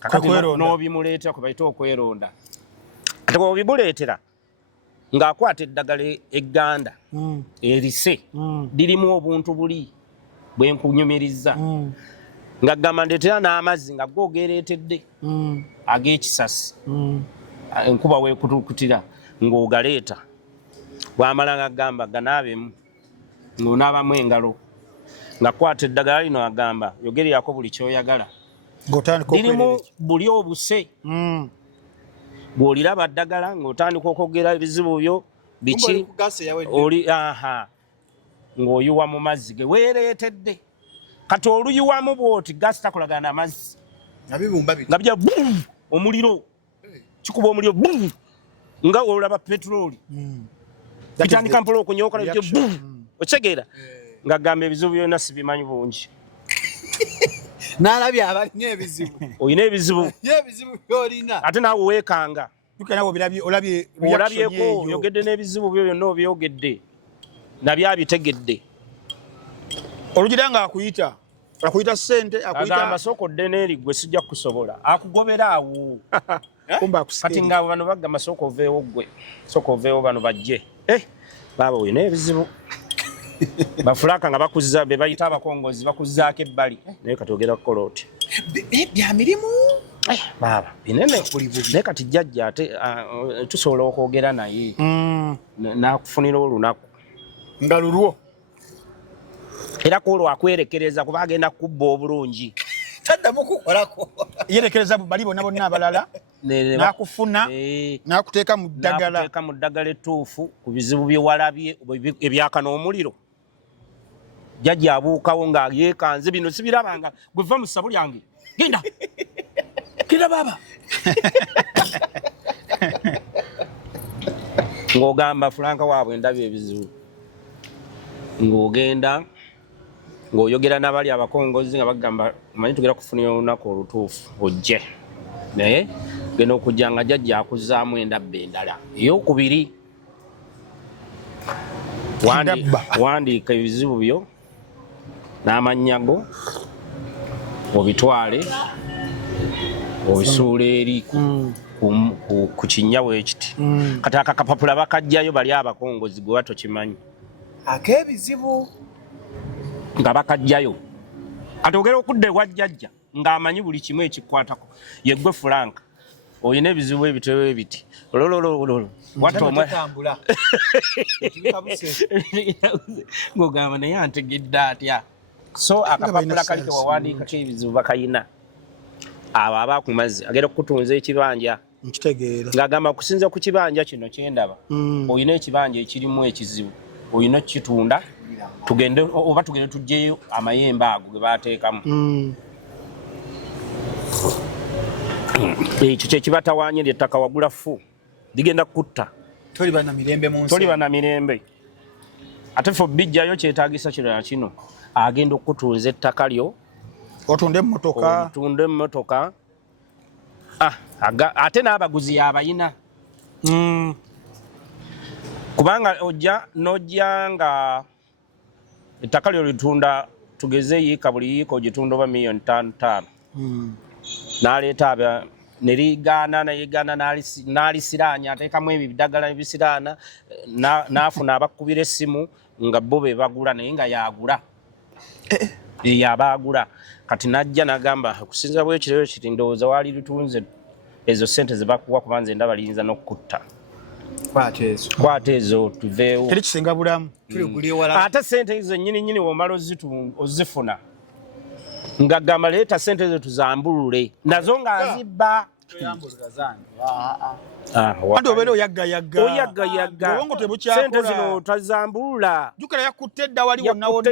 kakati n'obimuleetera kwe bayita okweronda ate bw'obimuleetera ng'akwata eddagala egganda erise lirimu obuntu buli bwenkunyumiriza ng'agamba ndeetera n'amazzi nga googereetedde ag'ekisasi enkuba weekutukutira ng'ogaleeta bw'amala ng'agamba ganaabemu ng'onaabamu engalo ng'akwata eddagala lino agamba yogeryako buli kyoyagala lirimu buli obuse bw'oliraba ddagala ng'otandika okwogera ebizibu byo biki oli ng'oyiwa mu mazzi ge weereetedde kati oluyiwamu bw'oti gaasi takolagana amazzi nga bija omuliro kikuba omuliro nga olaba petroli bitandika mpola okunyookola byo okitegeera ng'agamba ebizibu byonna sibimanyi bungi n'alabye abalina ebizibu olina ebizibu by'olina ate naawe weekanga olabyeko oyogedde n'ebizibu byo byonna obyogedde nabyo abitegedde olugira ng'akuyita ssente agamba sooka odde n'eri gwe sijja kukusobola akugobera awo kati ng'abo bano bagamba sooka oveewo gwe sooka oveewo bano bajje baaba olina ebizibu bafulaka nga bakuzza be bayita abakongozi bakuzzaako ebbali naye kati ogera kukola oti bya mirimu baaba binene naye kati jjajja ate tusobola okwogera naye n'akufunira olunaku nga lulwo era kwolwo akwerekereza kuba agenda kubba obulungi taddamu kukolako yerekereza bali bonna bonna abalala n'akufuna n'akuteeka mu ddagala ettuufu ku bizibu bye walabye ebyaka n'omuliro jjajja abuukawo ng'yeekanze bino sibirabanga gwe va mu ssabu lyange genda baaba ng'ogamba Franka waabwe ndabye ebizibu ng'ogenda ng'oyogera n'abali abakongozi nga bagamba manyi tugera kufunira olunaku olutuufu ojje naye genda okujja nga jjajja akuzzaamu endabba endala ey'okubiri wandiika ebizibu byo n'amannya go obitwale obisuula eri ku kinnya ekiti kati akakapapula bakajjayo bali abakongozi gwe watokimanyi ak'ebizibu nga bakajjayo kati ogera okudda ewa jjajja ng'amanyi buli kimu ekikwatako yeggwe Franka olina ebizibu ebitewo ebiti ng'ogamba naye antegedde atya so akapapula kali kewawandiikako ebizibu bakayina abo aba ku mazzi agenda okukutunza ekibanja ng'agamba okusinza ku kibanja kino kyendaba olina ekibanja ekirimu ekizibu olina okukitunda tugende tujjeyo amayembe ago ge baateekamu ekyo kyekibatawaanyira ettaka wagula fu ligenda kutta toli bana mirembe ate ffe bijjayo kyetaagisa kirala kino agenda okukutunza ettaka lyo otunde emmotoka ate n'abaguzi yabayina kubanga nojja nga ettaka lyo litunda tugeze yiika buli yiika ogitunda oba miliyoni 5 n'aleeta nerigaana n'alisiraanya ateekamu ebidagala ebisiraana n'afuna abakubira essimu nga bo be bagula naye nga yagula yabaagula kati n'ajja n'agamba okusinza bwekirero kiti ndowooza waali lutunze ezo ssente ze bakuwa kuba nze ndaba liyinza n'okukutta kwata ezo tuveewo teri kisinga bulamu ate ssente ezo nnyini womala ozifuna ngagamba leeta sente ze tuzambulule nazo nga azibba andi obeera oyagga wongo tebukyakola sente zino tazambulula jukira yakutte edda wali wonna wonna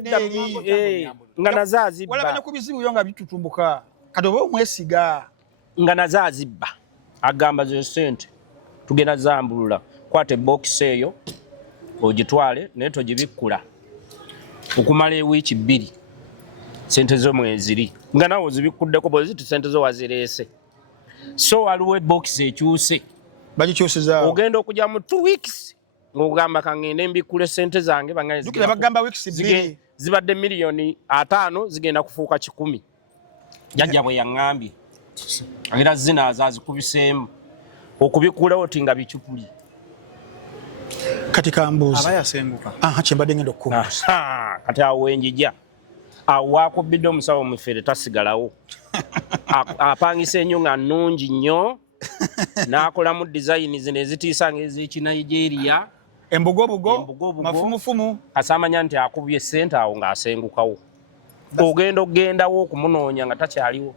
eri nga nazo azibba walaba ne ku bizibu byo nga bitutumbuka kati oba omwesiga nga nazo azibba agamba ze sente tugenda zambulula kwata box eyo ogitwale naye togibikkula okumala ewiiki 2 sente zo mweziri nga nawe ozibikkuddeko bweziti sente zo wazireese so waliwo box ekyuse bagikyusiza ogenda okujja mu 2 weeks ng'ogamba kangende mbikkule sente zange jukira bagamba weeks 2 zibadde miliyoni 5 zigenda kufuuka 10 jajja bwe yaŋŋambye era zinaazo azikubiseemu okubikkulawo ti nga bicupuli kati kambuuzi aba yasenguka kyembadde ngenda okukubuuza kati awo wenjija awo wakubbidde omusawo mufere tasigalawo apangisa ennyo nga nnungi nnyo n'akolamu design zino ezitiisa ng'ez'Ekinigeria embugobugo mafumufumu asamanya nti akubye ssente awo ng'asengukawo ogendawo okumunoonya nga takyaliwo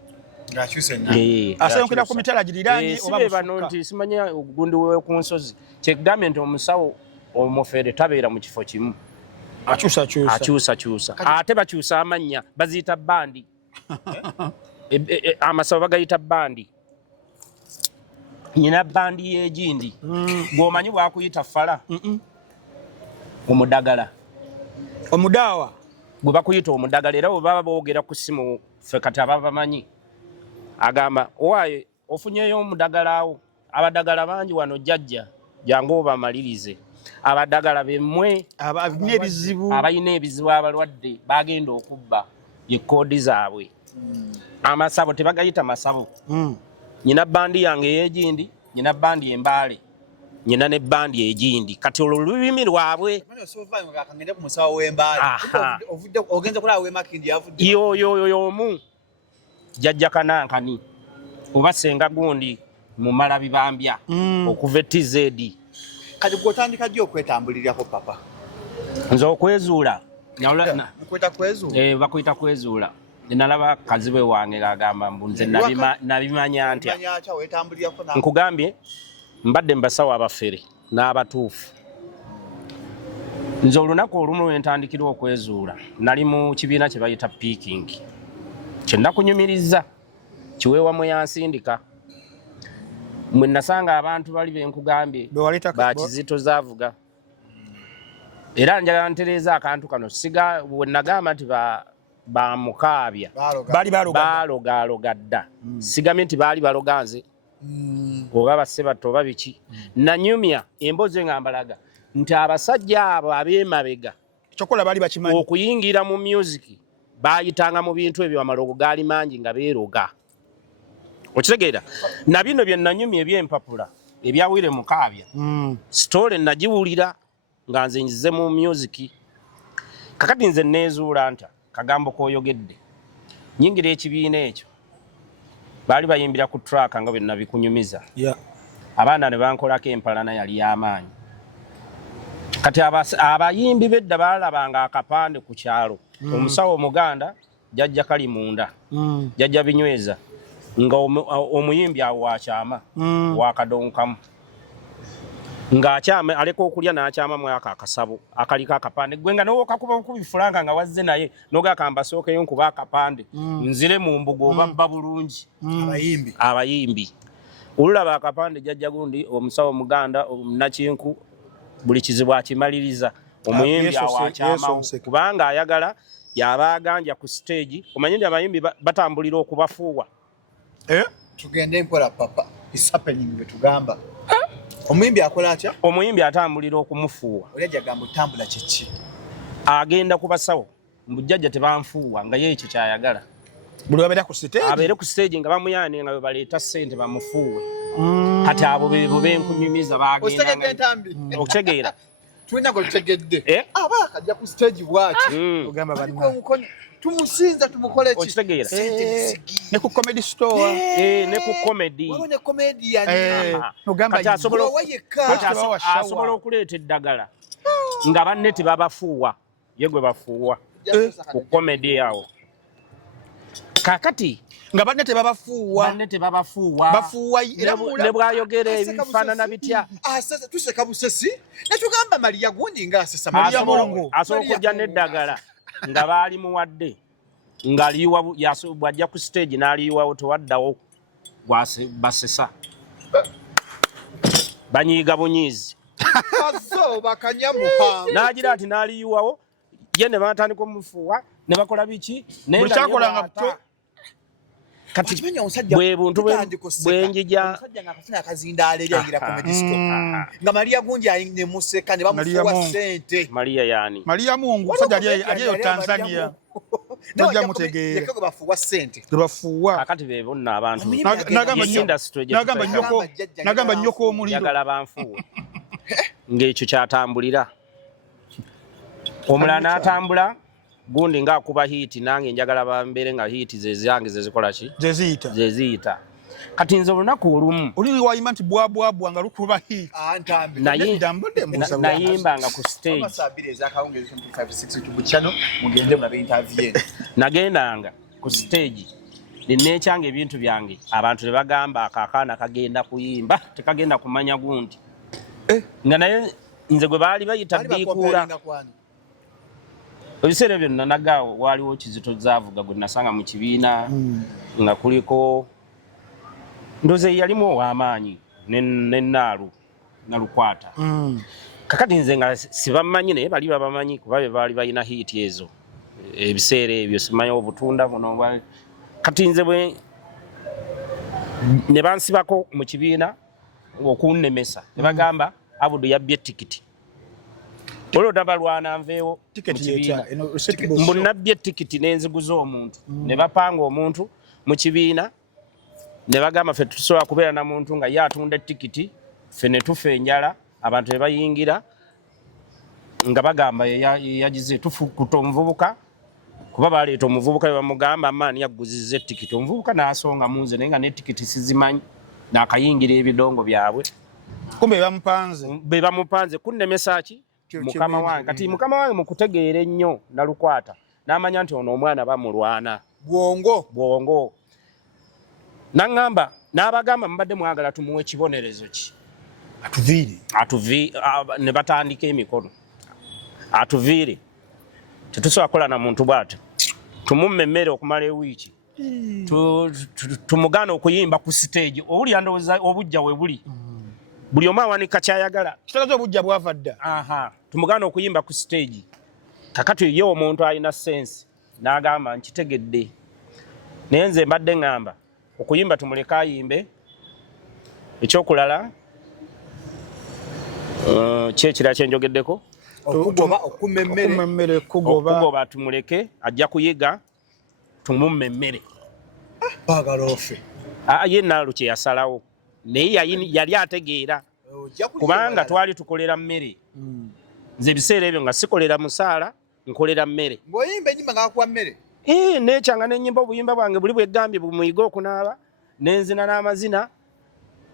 asengukira ku mitala giriranye oba bano nti simanya ogundi we ku nsozi kyekigambye nti omusawo omufere tabeera mu kifo kimu akyusa ate bakyusa amannya baziyita bandi amasawo bagayita bandi nyina bandi yegindi gwomanyi bwakuyita fala omudagala omudaawa gwe bakuyita omudagala era bwe baba boogera ku ssimu ffe kati aba bamanyi agamba owaye ofunyeyo omudagala awo abadagala bangi wano jjajja jangu obamalirize abadagala bemmwe abalina ebizibu abalwadde bagenda okubba yekoodi zaabwe amasabo tebagayita masabo nyina bandi yange ey'egindi nyina bandi embaale nyina ne bandi egindi kati olwo lulimi lwabwe yomu jjajja kanankani oba senga gundi mumala bibambya okuva e TZ kati gwotandika jjo okwetambulirako papa nze okwezuula bakwita kwezuula nalaba kazibe wange gagamba mbu nze nabimanya ntya nkugambye mbadde mbasawo abafere n'abatuufu nze olunaku olumu lwentandikira okwezuula nali mu kibiina kye bayita peaking kyennakunyumiriza kiweewa mwe yansindika mwe nasanga abantu bali benkugambye bakizito zaavuga era njagala ntereeza akantu kano siga bwe nagamba nti bamukaabya baalogaaloga dda sigamye nti baali baloganze oba bassebato oba biki nanyumya emboozi ngambalaga nti abasajja abo abeemabega ekyokola baali bakimanyi okuyingira mu music baayitanga mu bintu ebyo amalogo gaali mangi nga beeroga okitegeera na bino bye nanyumya ebyempapula ebyawire mukaabya sitole nagiwulira nga nze nzize mu music kakati nze neezuula nta kagambo k'oyogedde nyingira ekibiina ekyo baali bayimbira ku track nga bwe nabikunyumiza abaana ne bankolako empalana yali y'amaanyi kati abayimbi bedda baalabanga akapande ku kyalo omusawo omuganda jjajja kali munda jjajja binyweza nga omuyimbi awo wakyama wakadonkamu ng'akyama aleka okulya n'akyama mu ako akasabo akaliko akapande gwe nga n'okakuba okubifulanga nga wazze naye n'ogakamba sookeyo nkuba akapande nzire mu mbuga obabba bulungi abayimbi olulaba akapande jjajja gundi omusawo omuganda omunakinku buli kizibu akimaliriza omuyimbi awo akyamawo kubanga ayagala yaba aganja ku stage omanyi nti abayimbi batambulira okubafuuwa tugende mpola papa is happening bwe tugamba omuyimbi akola atya omuyimbi atambulira okumufuuwa olajja gamba otambula kiki agenda ku basawo mbujjajja tebanfuuwa nga ye ekyo kyayagala buli wabeera ku stage abeere ku stage nga bamuyane nga baleeta ssente bamufuuwe kati abo bebo benkunyumiza bagenda okutegeera tulina gwe tutegedde aba akajja ku stage bwaki ogamba banna tumusinza tumukole ki okitegeera ne ku comedy store ne ku comedy wabone comedian ogamba kati asobola okuleeta eddagala nga banne tebabafuuwa ye gwe bafuuwa ku comedy yawo kakati nga banne tebabafuuwa bafuuwa era ne bwayogera ebifaanana bitya sasa tuseka busesi netugamba Maria gundi nga asesa Maria Mongo asobola okujja n'eddagala nga baali muwadde ng'aliyiwa bw'ajja ku stage n'aliyiwawo tewaddawo basesa banyiiga bunyiizi n'agira ati n'aliyiwawo ye ne batandika omufuuwa ne bakola biki buli kyakolanga buto kati bwe buntu bwenjija omusajja ng'akafuna akazindaala eri ayingira comedy store nga Maria gundi ne museka ne bamufuuwa ssente Maria yani Maria Mungu musajja aliyo Tanzania tojja mutegeera yako bafuuwa ssente tebafuuwa kakati be bonna abantu nagamba nnyoko omuliro njagala banfuuwe ng'ekyo kyatambulira omulala n'atambula gundi ng'akuba hiiti nange njagala bambeere nga hiiti zezange zezikola ki zeziyita kati nze olunaku olumu oluli wayima nti bwabwabwa nga lukuba hiiti nayimbanga ku stage nagendanga ku stage neneekyanga ebintu byange abantu ne bagamba akaakaana kagenda kuyimba tekagenda kumanya gundi nga naye nze gwe baali bayita biikuula ebiseera byonna nagaawo waaliwo Kizito Zaavuga gwe nasanga mu kibiina nga kuliko ndoze yalimu ow'amaanyi n'ennaalu nalukwata kakati nze nga sibamanyi naye bali babamanyi kuba be baali balina hiiti ezo ebiseera ebyo simanyi obutunda buno kati nze bwe ne bansibako mu kibiina okunnemesa ne bagamba Abudu yabbye tikiti olwo tabalwana nveewo mu kibiina mbu nabbye tikiti n'enziguza omuntu ne bapanga omuntu mu kibiina ne bagamba ffe tusobola kubeera na muntu nga ye atunda tikiti ffe ne tufa enjala abantu ne bayingira nga bagamba yagize tufukuta omuvubuka kuba baleeta omuvubuka we bamugamba amaani yagguzizza etikiti omuvubuka n'asonga munze naye nga n'etikiti sizimanyi n'akayingira ebidongo byabwe kumbe be bamupanze kunnemesa ki mukama wange kati mukama wange mu kutegeera ennyo nalukwata n'amanya nti ono omwana bamulwana bwongo n'aŋŋamba n'abagamba mubadde mwagala tumuwe kibonerezo ki atuviire ne batandika emikono atuviire tetusobola kukola na muntu bw'atyo tumumme emmere okumala ewiiki tumugana okuyimba ku stage owulira ndowooza obujja we buli buli omu awanika kyayagala kitagaza obujja bwava dda tumugana okuyimba ku stage kakati ye omuntu alina sense n'agamba nkitegedde naye nze mbadde ŋŋamba okuyimba tumuleke ayimbe ekyokulala kyekira kyenjogeddeko okugoba tumuleke ajja kuyiga tumumme emmere ye naalu kye yasalawo naye yali ategeera kubanga twali tukolera mmere nze ebiseera ebyo nga sikolera musaala nkolera mmere neekyanga nenyimba obuyimba bwange buli bwegambye bumuyiga okunaaba nenzina n'amazina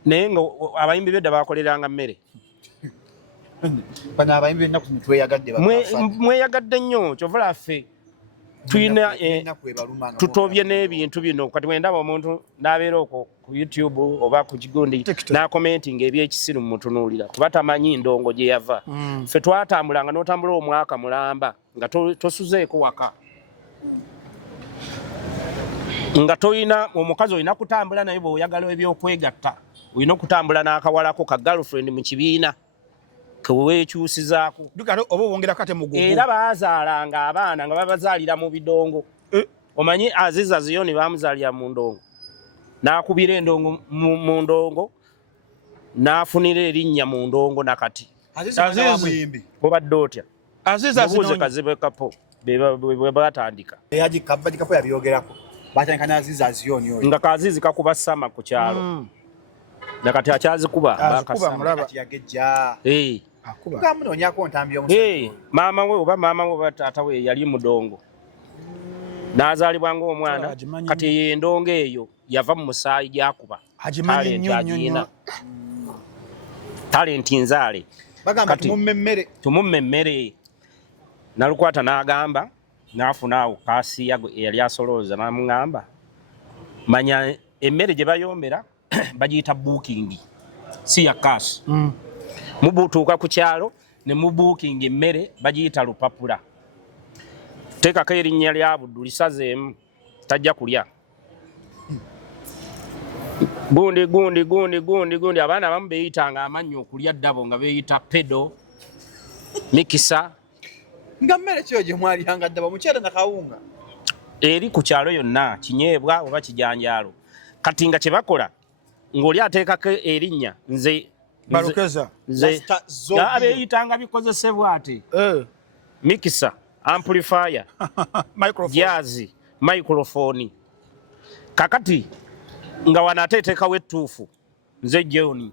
naye nga abayimbi bedda bakoleranga mmere mweyagadde nnyo kyovula ffe tulina tutobye n'ebintu bino kati wendaba omuntu n'abeera okwo ku YouTube oba ku kigundi n'akomentinga ebyekisiru mutunuulira kuba tamanyi ndongo gye yava ffe twatambulanga n'otambula omwaka mulamba nga tosuzeeko waka nga toyina omukazi olina kutambula naye bw'oyagala ebyokwegatta olina okutambula n'akawalako ka girlfriend mu kibiina keweekyusizaako era baazaalanga abaana nga babazaalira mu bidongo omanyi Aziza Ziyoni bamuzaalira mu ndongo n'akubira endongo mu ndongo n'afunira erinnya mu ndongo nakati obadde otya obuuze kazibekapo bwe batandika nga Kazizi kakuba Sama ku kyalo nakati akyazikuba maama we oba taata we yali mudongo n'azaalibwa ng'omwana kati ye endongo eyo yava mu musaayi gyakuba talenti nzaale tumumme emmere nalukwata n'agamba n'afuna awo kaasiya eyali asolooza n'amuŋŋamba manya emmere gye bayombera bagiyita booking si ya cash mubutuuka ku kyalo ne mu booking emmere bagiyita lupapula teekako erinnya lya Buddu lisazeemu tajja kulya gundi abaana abamu beeyitanga amannyo okulya ddabo nga beeyita pedo mikisa nga mmere kyo gye mwalyanga ddaba mukyere na kawunga eri ku kyalo yonna kinyeebwa oba kijanjaalo kati nga kye bakola ng'oli ateekako erinnya nze balukeza abeeyitanga bikozesebwa ate mikisa amplifier jazz microphone kakati nga wanateetekawo ettuufu nze John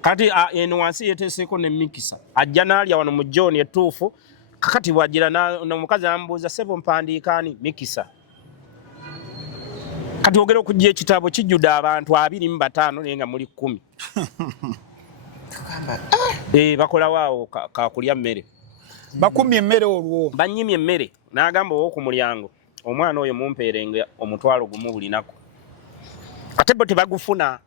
kati eno wansi yeteeseeko ne mikisa ajja n'alya wano mu John ettuufu kakati bw'ajjira n'omukazi amubuuza ssebo mpandiikaani mikisa kati ogera okujja ekitabo kijjudde abantu 25 naye nga muli 10 bakolawo awo kakulya mmere bakumye emmere olwo banyimye emmere n'agamba ow'oku mulyango omwana oyo mumpeerenga omutwalo gumu bulinaku ate bo tebagufuna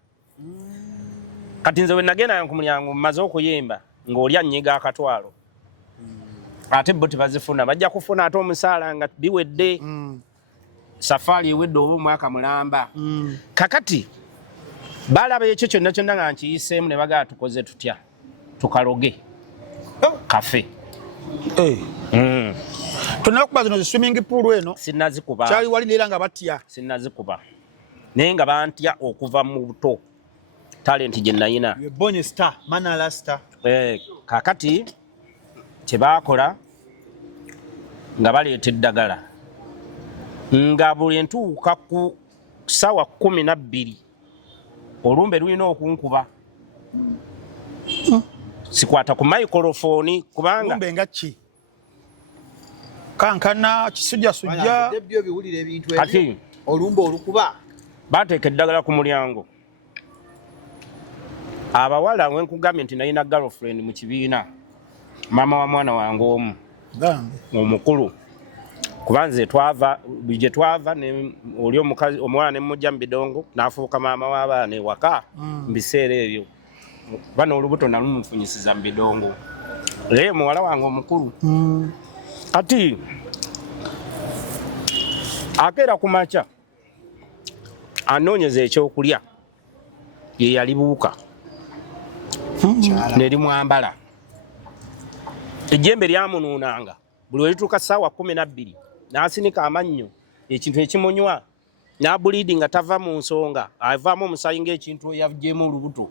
kati nze we nagenda ku mulyango mmaze okuyemba ng'oli annyiga akatwalo ate bo tebazifuna bajja kufuna ate omusaala nga biwedde safaari ewedde oba omwaka mulamba kakati balaba ekyo kyonna kyonna nga nkiyiseemu ne bagaa tukoze tutya tukaloge kafe tonakuba zino swimming pool eno sinnazikuba kyali wali neera nga batya sinnazikuba naye nga bantya okuva mu buto talenti gye nayina bonye star manala star kakati kyebakola nga baleeta eddagala nga buli ntuuka ku ssaawa 12 olumbe lulina okunkuba sikwata ku microphone kubanga olumbe nga ki kankana kisujjasujja ebyo biwulira ebintu kati olumbe olukuba bateeka eddagala ku mulyango abawala wenkugambye nti nalina girlfriend mu kibiina maama wa mwana wange omu omukulu kubanze gye twava oli omukazi omwana nemujja mu bidongo n'afuuka maama w'abaana ewaka mu biseera ebyo bano olubuto nalumufunyisiza mu bidongo naye muwala wange omukulu kati akeera ku makya anoonyeza ekyokulya ye yali buuka nerimwambala ejjembe lyamunuunanga buli welituuka ssaawa 12 n'asinika amannyo ekintu ekimunywa n'abulidi nga tava mu nsonga avaamu omusayi ng'ekintu eyavgyemu olubuto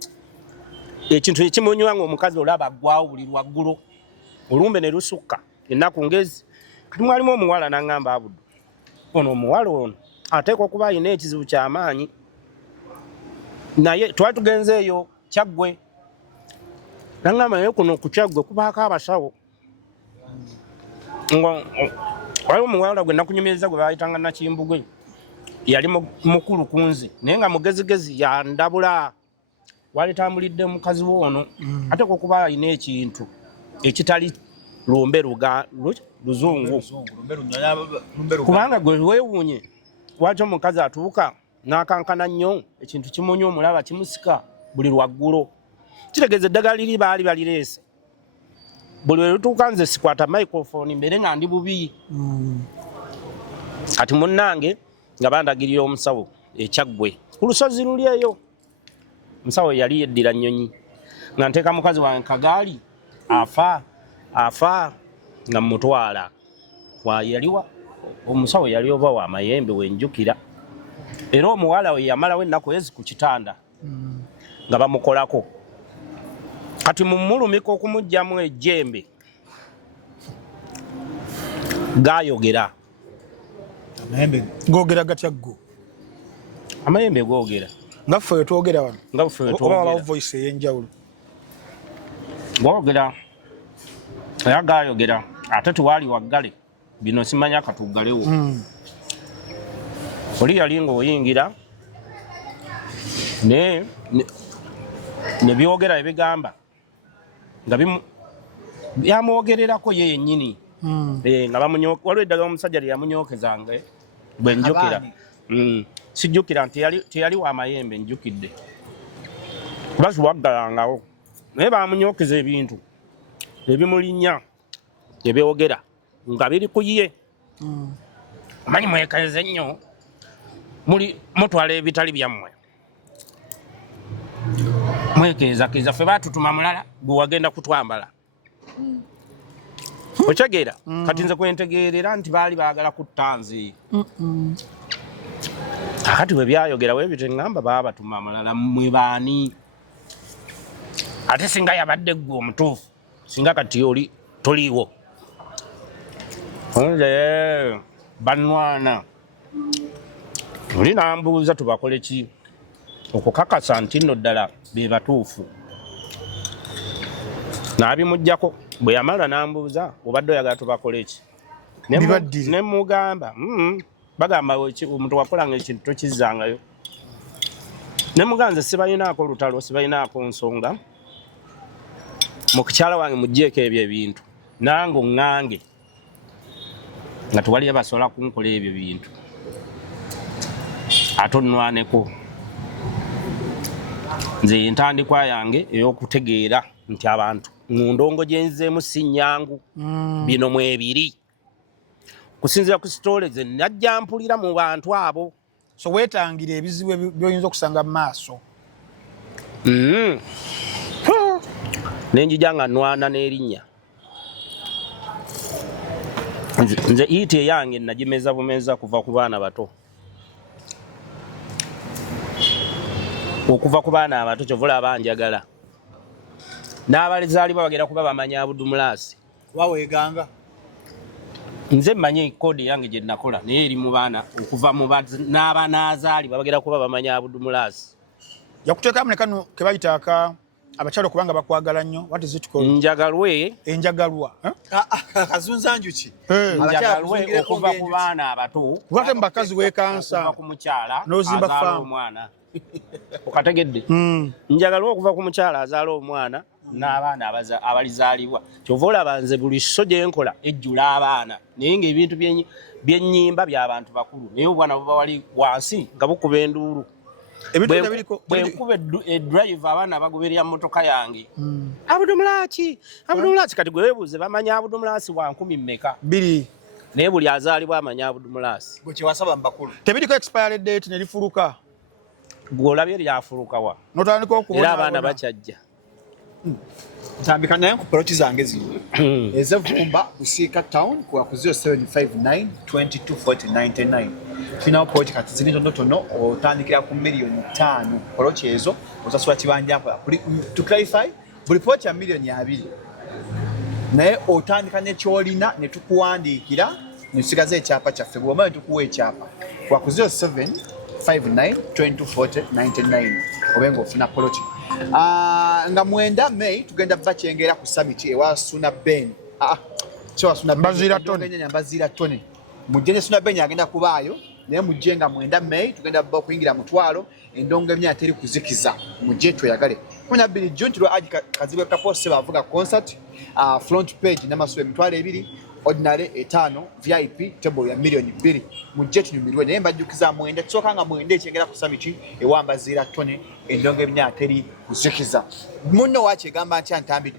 ekintu ekimunywa ng'omukazi olaba aggwawo buli lwaggulo olumbe ne lusukka ennaku ngezi kati mwalimu omuwala n'aŋŋamba Abuddu ono omuwala ono ateekwa okuba alina ekizibu ky'amaanyi naye twali tugenzeeyo Kyaggwe n'aŋŋamba naye kuno ku Kyaggwe kubaako abasawo waliwo omuwala gwe nakunyumiriza gwe baayitanga Nakimbugwe yali mukulu ku nze naye nga mugezigezi yandabula walitambulidde mukazi woono ate okuba alina ekintu ekitali lumbe luzungu kubanga gwe weewuunye lwaki omukazi atuuka n'akankana nnyo ekintu kimunywa omulaba kimusika buli lwaggulo kitegeeza eddagala liri baali balireese buli welutuuka nze sikwata microphone mbere nga ndi bubi kati munnange nga bandagirira omusawo Ekyaggwe ku lusozi luli eyo omusawo yali yeddira nnyonyi nga nteeka mukazi wange kagaali afa nga mutwala yaliwa omusawo yali oba wa mayembe wenjukira era omuwala we yamalawo ennaku ezi ku kitanda nga bamukolako kati mumulumika okumugjamu ejjembe gaayogera googera gatya ggo amayembe googera nga ffe wetwogera wano nga ffe oba walawo voice ey'enjawulo googera era gaayogera ate tuwaali waggale bino simanya katuggalewo oli yali ng'oyingira ne byogera ebigamba nga byamwogererako ye yennyini nga waliwo eddagala omusajja lye yamunyookezanga bwe njukira sijjukira nti teyali wa mayembe njukidde basiwaggalangawo naye bamunyokeza ebintu ebimulinnya ebyogera nga biri ku ye omanyi mwekeze nnyo mutwala ebitali byammwe mwekeezakeza ffe baatutuma mulala gwe wagenda kutwambala otegeera kati nze kwentegeerera nti baali baagala kutta nze akati bwe byayogera weebyo teŋŋamba baba batuma mulala mmwe baani ate singa yabadde ggwe omutuufu singa kati oli toliiwo nze bannwana oli nambuuza tubakole ki okukakasa nti nno ddala be batuufu naabimuggyako bwe yamala nambuuza obadde oyagala tubakole ki ne mugamba bagamba omuntu wakolanga ekintu tokizzangayo ne muganze sibalinaako lutalo sibalinaako nsonga mukukyala wange mugjeeko ebyo ebintu nange oŋŋange nga tewali basobola kunkola ebyo bintu ate onnwaneko nze entandikwa yange ey'okutegeera nti abantu mu ndongo gye nzeemu si nnyangu bino mwebiri kusinziira ku sitoole ze najja mpulira mu bantu abo so weetangira ebizibu by'oyinza okusanga mu maaso nenjija nga nwana n'erinnya nze iiti eyange nagimeza bumeza kuva ku baana bato okuva ku baana abato kyovula abanjagala n'abalizaalibwa bagera kuba bamanya Abudumulasi waweeganga nze mmanyi kodi yange gye nakola naye eri mu baana okuva mu n'abanaazaalibwa bagera kuba bamanya Abudumulasi yakuteekamu ne kano ke bayitaaka abakyala okubanga bakwagala nnyo what is it called njagalwe enjagalwa kazunzanjuki njagalwe okuva ku baana abato lwate mu bakazi weekansa ku mukyala n'ozimba azaala faamu omwana okategedde njagalwe okuva ku mukyala azaala omwana n'abaana abalizaalibwa kyova olaba nze buli sso gye nkola ejjula abaana naye ng'ebintu byennyimba by'abantu bakulu naye obwana buba wali wansi nga bukuba enduulu bwenkuba edrive abaana bagoberera mmotoka yange Abudumulasi kati gwe weebuuze bamanya Abudumulasi wa 10 mmeka 2 naye buli azaalibwa amanya Abudumulasi gwe kyewasaba mu bakulu tebiriko expiry date ne lifuluka gwe olabye lyafulukawa notandika okubona era abaana bakyajja ntambika naye ku poloti zange zino ezevumba kusiika town kuwa ku 0759 224099 tulinawo poloti kati ziri tonotono otandikira ku $5,000,000 poloti ezo osasula kibanja mpola to clarify buli poloti ya $2,000,000 naye otandika nekyolina ne tukuwandiikira ne tusigaza ekyapa kyaffe bw'oba ne tukuwa ekyapa kuwa ku 0759 224099 obenga ofuna poloti nga mwenda May tugenda bakyengera ku summit ewa Suna Ben Mbazira Tone mujje Suna Ben agenda kubaayo naye mujje nga mwenda May tugenda okuyingira mutwalo endongo emya teri kuzikiza mujje tweyagale 12 June tulwa aji kazibwe kapose bavuga concert front page n'amasube mitwalo 2 ordinary 5 VIP table ya $2,000,000 mujje tunyumirwe naye mbajjukiza mwenda tsoka nga mwenda ekyengera ku summit ewa Mbazira Tone endongo emya teri kuzikiza muno wache gamba nti antambi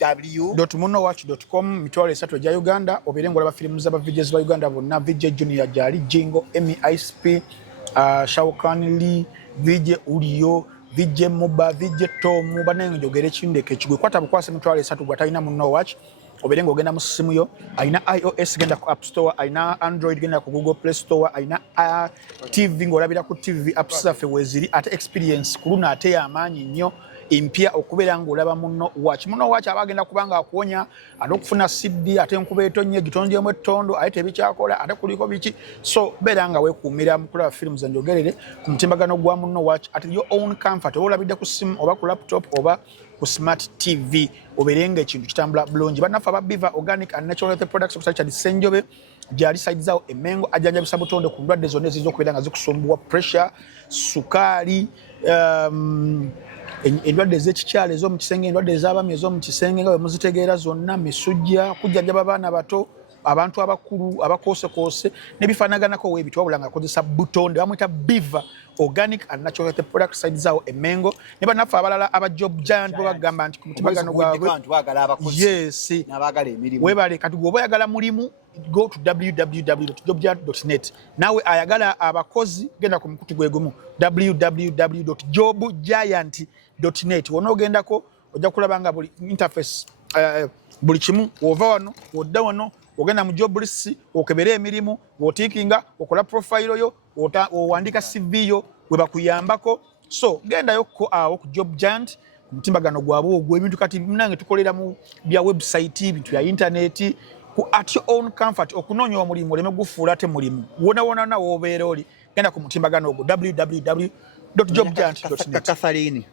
www.munowatch.com mitwalo 3 gya Uganda oberengo laba filimu za bavijezi ba Uganda bonna VJ Junior jali Jingo MISP Shawkan Lee VJ Ulio VJ Muba VJ Tom banengo jogere chindeke kigwe kwata bukwase mitwalo 3 gwatalina muno watch oberengo ogenda mu simu yo aina iOS genda ku App Store aina Android genda ku Google Play Store aina TV ngolabira ku TV apps zaffe weziri ate experience kuluna ate yamanyi nnyo impya okubera ngolaba muno watch abagenda kubanga akuonya adokufuna CD ate nkuba etonye gitonje mu ettondo ate tebikyakola ate kuliko biki so beranga wekumira mukula films zanjogerere ku mtimbagano gwa muno watch at your own comfort olabide ku sim oba ku laptop oba ku smart TV oberenge ekintu kitambula bulungi banafa babiva organic and natural health products okusacha disenjobe jali side zao emengo ajanja bisabutonde ku ndwadde zone zizokubera nga zikusumbuwa pressure sukari endwadde z'ekikyala ez'omu kisenge endwadde ez'abaami ez'omu kisenge nga bwe muzitegeera zonna misujja kujjanjaba baana bato abantu abakulu abakosekose nebifanaganako webitu wabula nga akozesa butonde bamwita Beaver organic and natural product side zaawo emengo ne bannaffe abalala aba Job Giant bagamba nti ku mutimagano gwabwe yes n'abagala emirimu webale kati gwoba oyagala mulimu go to www.jobgiant.net nawe ayagala abakozi genda ku mukutu gwe gumu www.jobgiant.net wonoogendako ojja kulaba nga buli interface buli kimu ova wano wodda wano ogenda mu job list okebera emirimu otikinga okola profile yo owandika CV yo we bakuyambako so gendayo ko awo ku Job Giant ku mutimbagano gwabwe ogwo ebintu kati munange tukolera mu bya website ebintu ya internet ku at your own comfort okunoonya omulimu oleme gufuula ate mulimu wona na wobeera oli genda ku mutimbagano ogwo www.jobgiant.net Katharine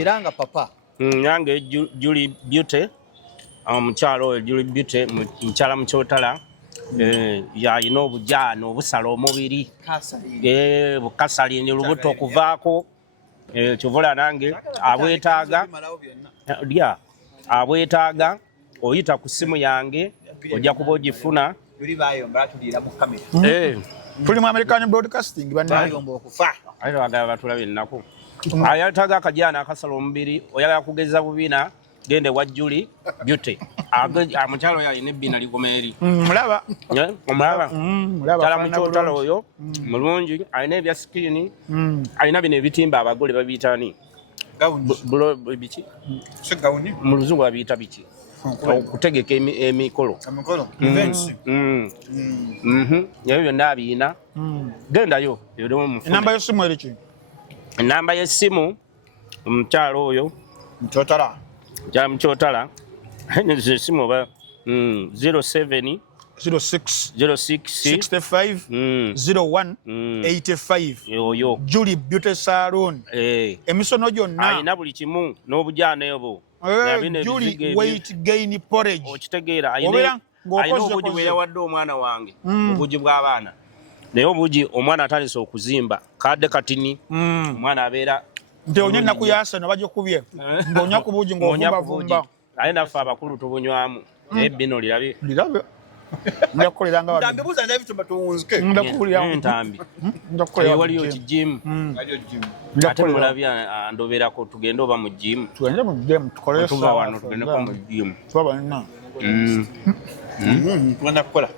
era nga papa yange Julie Beauty omukyalo oyo Julie Beauty mukyala mukyotala yalina obujjaano obusala omubiri bukasalini lubuto okuvaako kyovula nange abwetaaga oyita ku simu yange ojja kuba ogifuna tuli mu American Broadcasting bayomba okufa ayagala batulabe ennaku ayetaaga akajaana akasala omubiri oyagala kugeza bubina gende wa Julie Beauty amukyalo yalina ebbina ligomeri mulaba kyala mukyotala oyo mulungi alina ebya skini alina bino ebitimba abagole babiyitani biki mu luzungu babiyita biki okutegeka emikolo ebyo byonna abiina gendayo enamba y'essimu eri ki enamba y'essimu omukyalo oyo mukyotala mukyotala esimu oba 07 06 65 01 85 oyo Julie Beauty Salon emisono gyonna alina buli kimu n'obujaana obwo Julie weight gain porridge okitegeera alina obugi bwe yawadde omwana wange obugi bw'abaana naye obugi omwana atandise okuzimba kadde katini omwana abeera nti onye ennaku yaasano bajokubye ng'onya ku bugi ng'ovumbavumba aye naffe abakulu tubunywamu naye bino lirabe ndakukoleranga ndambibuuza nda bitumba tuwunzike entambi waliyo kijimu ate mulabya andoberako tugende oba mu jimu tugende mu jimu tukole tuva wano tugendeko mu jimu tuba banna tugenda kukola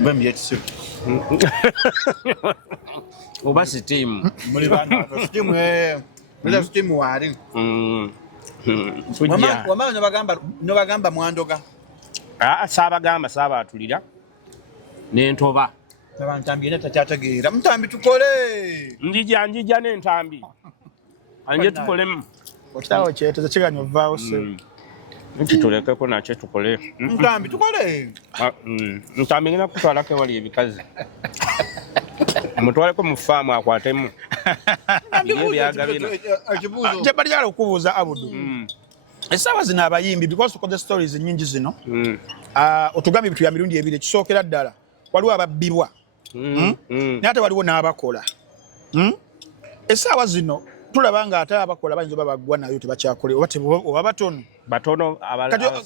bembyetisibu oba sitiimu muli bana sitiimu muli sitiimu wali wamala nobagamba mwandoga saabatulira n'entoba ntambi yena takyategeera mutambi tukole njija n'entambi anje tukolemu okitawo kyeteza kiganya ovaawo se kitulekeko nakyo tukole mutambi tukole ntambi ngena kutwalako ewali ebikazi mutwaleko mu faamu akwatemu ebyagabina tebalyala okubuuza Abudu essaawa zino abayimbi because tukoze stories nyingi zino otugambye bitu ya mirundi ebiri ekisookera ddala waliwo ababbibwa naye ate waliwo n'abakola essaawa zino tulaba nga ate abakola bayinza oba baggwa nayo tebakyakole oba batono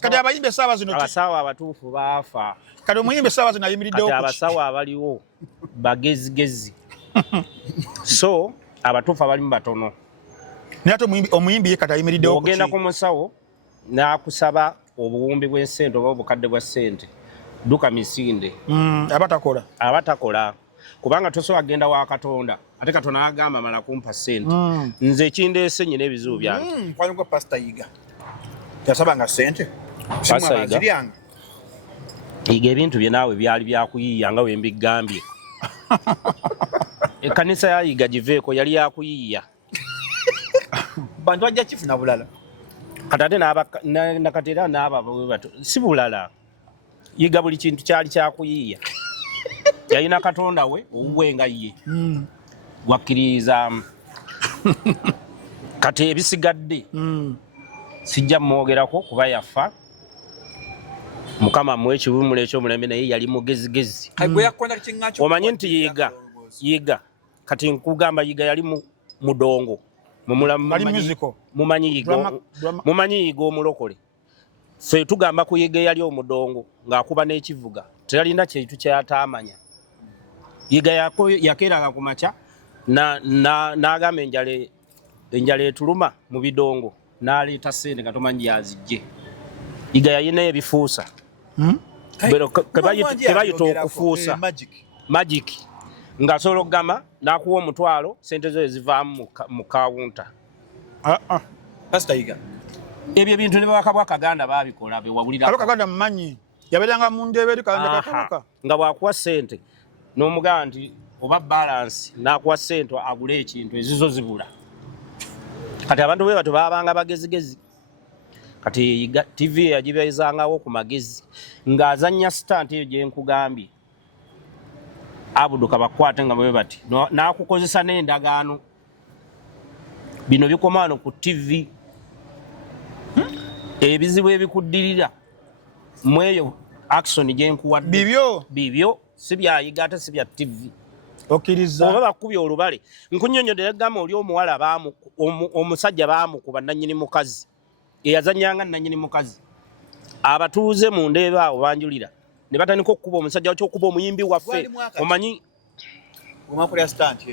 kati abayimbi essaawa zino abasawo abatuufu baafa kati omuyimbi essaawa zino ayimiriddewo kati abasawo abaliwo bagezigezi so abatuufu abalimu batono naye ate omuyimbi ye kati ayimiriddewo ogenda ku musawo n'akusaba obuwumbi bw'ensente oba obukadde bwa ssente dduka misinde abatakola kubanga tosobola kugenda wa Katonda ate Katonda agamba mala kumpa ssente nze kindeese nnyina ebizibu byange nkwanigwa pasita yiga yasabanga ssente yiga ebintu bye naawe byali byakuyiiya nga we mbigambye ekkanisa ya yiga giveeko yali yakuyiiya bantu bajja kifuna bulala kati ate nakatera n'ababato si bulala yiga buli kintu kyali kyakuyiiya yalina Katonda we owuwe nga ye wakkiriza kati ebisigadde sijja mwogerako kuba yafa Mukama mwe ekibumula ekyomulembe naye yali mugezigezi omanyi nti yiga kati nkugamba yiga yali mudongo mumanyi yiga omulokole fe tugamba ku yiga yali omudongo ng'akuba n'ekivuga teyalinda kintu kyataamanya. Yiga yakeeranga ku makya n'agamba enjala etuluma mu bidongo n'aleeta ssente nga tomanyi yazijje. Yiga yalina ebifuusa kebayita okufuusa magic ng'asobola okugamba n'akuwa omutwalo ssente zo ezivaamu mu kawunta. Pastor Yiga ebyo ebintu ne babaka bwa Kaganda baabikola bewabulira Kaganda mumanyi yabeeranga mu ndeebe eri Kaganda Kabaka nga bw'akuwa ssente n'omugamba nti oba balance n'akuwa ssente agule ekintu ezizo zibula. Kati abantu bwe bato baabanga bagezigezi. Kati TV yagibeezangawo ku magezi ng'azannya stunt eyo gye nkugambye. Abudu kabakwate nga bwe bati n'akukozesa n'endagaano. Bino bikomaano ku TV. Ebizibu ebikuddirira mweyo action gye nkuwadde bibyo si bya Yiga ate si bya TV. Okiriza oba bakubye olubale nkunnyonnyodera eggama oli omuwala omusajja baamukuba nannyini mukazi eyazannyanga nannyini mukazi. Abatuuze mu ndeebe awo banjulira ne batandika okukuba omusajja wakyokuba omuyimbi waffe omanyi omakulya stunt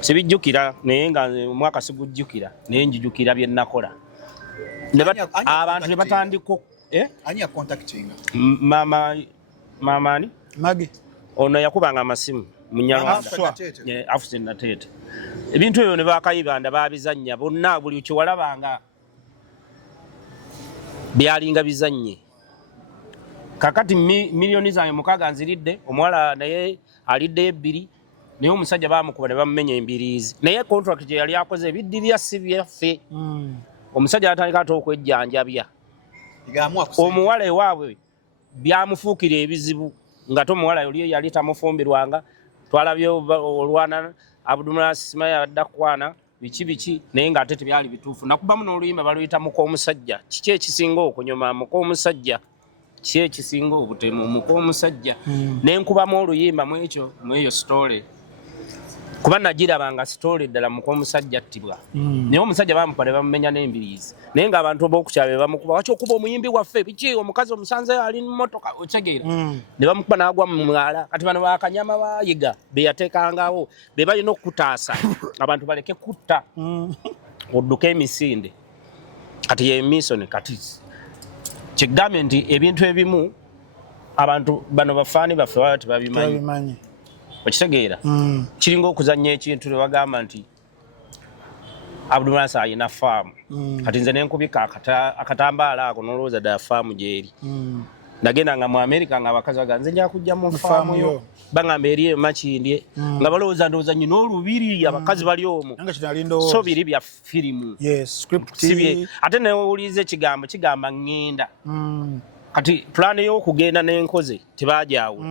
sibijjukira naye nga omwaka sigujjukira naye njijukira bye nakola. Abantu ne batandika ani contacting mama ani Magi ono yakubanga amasimu munyalwanda Afuse Nateete. Ebintu ebyo ne bakayibanda babizannya bonna buli kiwalabanga byalinga bizannye. Kakati miliyoni zange 6 nziridde omuwala naye alidde 2 naye omusajja baamukuba ne bamumenya embiriizi naye contract gye yali akoze ebiddirya si byaffe. Omusajja atandika ate okwejjanjabya omuwala ewaabwe byamufuukira ebizibu nga tomuwala yali tamufumbirwanga. Twalabye olwana Abdulmas Simaya adda kwana biki naye ng'ate tebyali bituufu. Nakubamu n'oluyimba baluyita muk'omusajja. Kiki ekisinga okunyuma muk'omusajja? Kiki ekisinga obutemu muk'omusajja? Ne nkubamu oluyimba mu eyo story. Kuba nagirabanga story ddala muk'omusajja attibwa. Naye omusajja baamukuba ne bamumenya n'embiriizi. Naye ng'abantu b'okukyala bamukuba waki okuba omuyimbi waffe biki omukazi omusanze ali mu mmotoka otegeera. Ne bamukuba n'agwa mu mwala. Kati bano bakanyama ba Yiga be yateekangawo be balina okutaasa abantu baleke kutta odduka emisinde. Kati ye mission kati kigambe nti ebintu ebimu abantu bano bafaani baffe baba tebabimanyi. Okitegeera kiringa okuzannya ekintu ne bagamba nti Abdulmas ayina faamu. Kati nze ne nkubika akatambaala ako n'olowooza ddala faamu gy'eri. Nagendanga mu America nga abakazi baga nze nja kujja mu faamu yo bagamba eri emakindye nga balowooza ndowooza nnyo n'olubiri abakazi bali omwo so biri bya firimu ate newulize ekigambo kigamba ŋŋenda. Kati pulaani y'okugenda n'enkoze tebajaawo.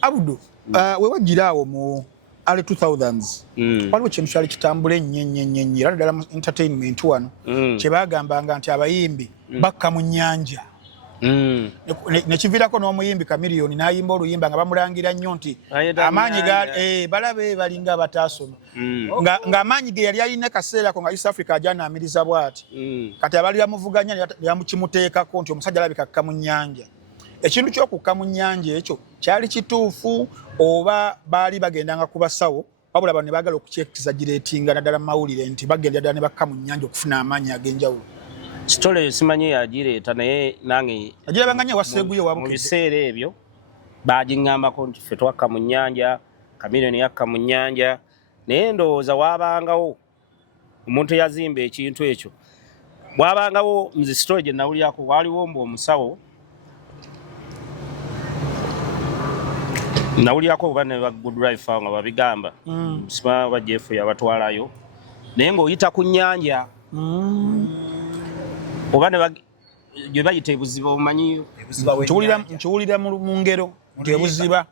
Abudu we wajira awo mu early 2000s waliwo kintu kyali kitambula ennyo era ddala mu entertainment wano kye baagambanga nti abayimbi bakka mu nnyanja. Nekiviirako n'omuyimbi Kamiliyoni n'ayimba oluyimba nga bamulangira nnyo nti amaanyi balabe balinga abataasoma ng'amaanyi ge yali alina kaseera ko nga East Africa ajanaamiriza bw'ati kati abali bamuvuganya yamukimuteekako nti omusajja alabika akka mu nnyanja. Ekintu ky'okukka mu nnyanja ekyo kyali kituufu oba baali bagendanga ku basawo wabula bano ne baagala okukyexaggeratinga naddala mu mawulire nti bagenda ddala ne bakka mu nnyanja okufuna amaanyi ag'enjawulo. Story simanyi yagireeta naye nange agirabanganye waseeguye mu biseera ebyo bagiŋŋambako nti ffe twakka mu nnyanja Kamiliyoni yakka mu nnyanja naye ndowooza waabangawo omuntu eyazimba ekintu ekyo waabangawo nze story gye nawulyako waaliwo mbu omusawo nawulyako oba ne ba Good Life nga babigamba sima ba Jeff yabatwalayo naye ng'oyita ku nnyanja oba ne gye bayita ebuziba omanyiyo nkiwulira mu ngero nti ebuziba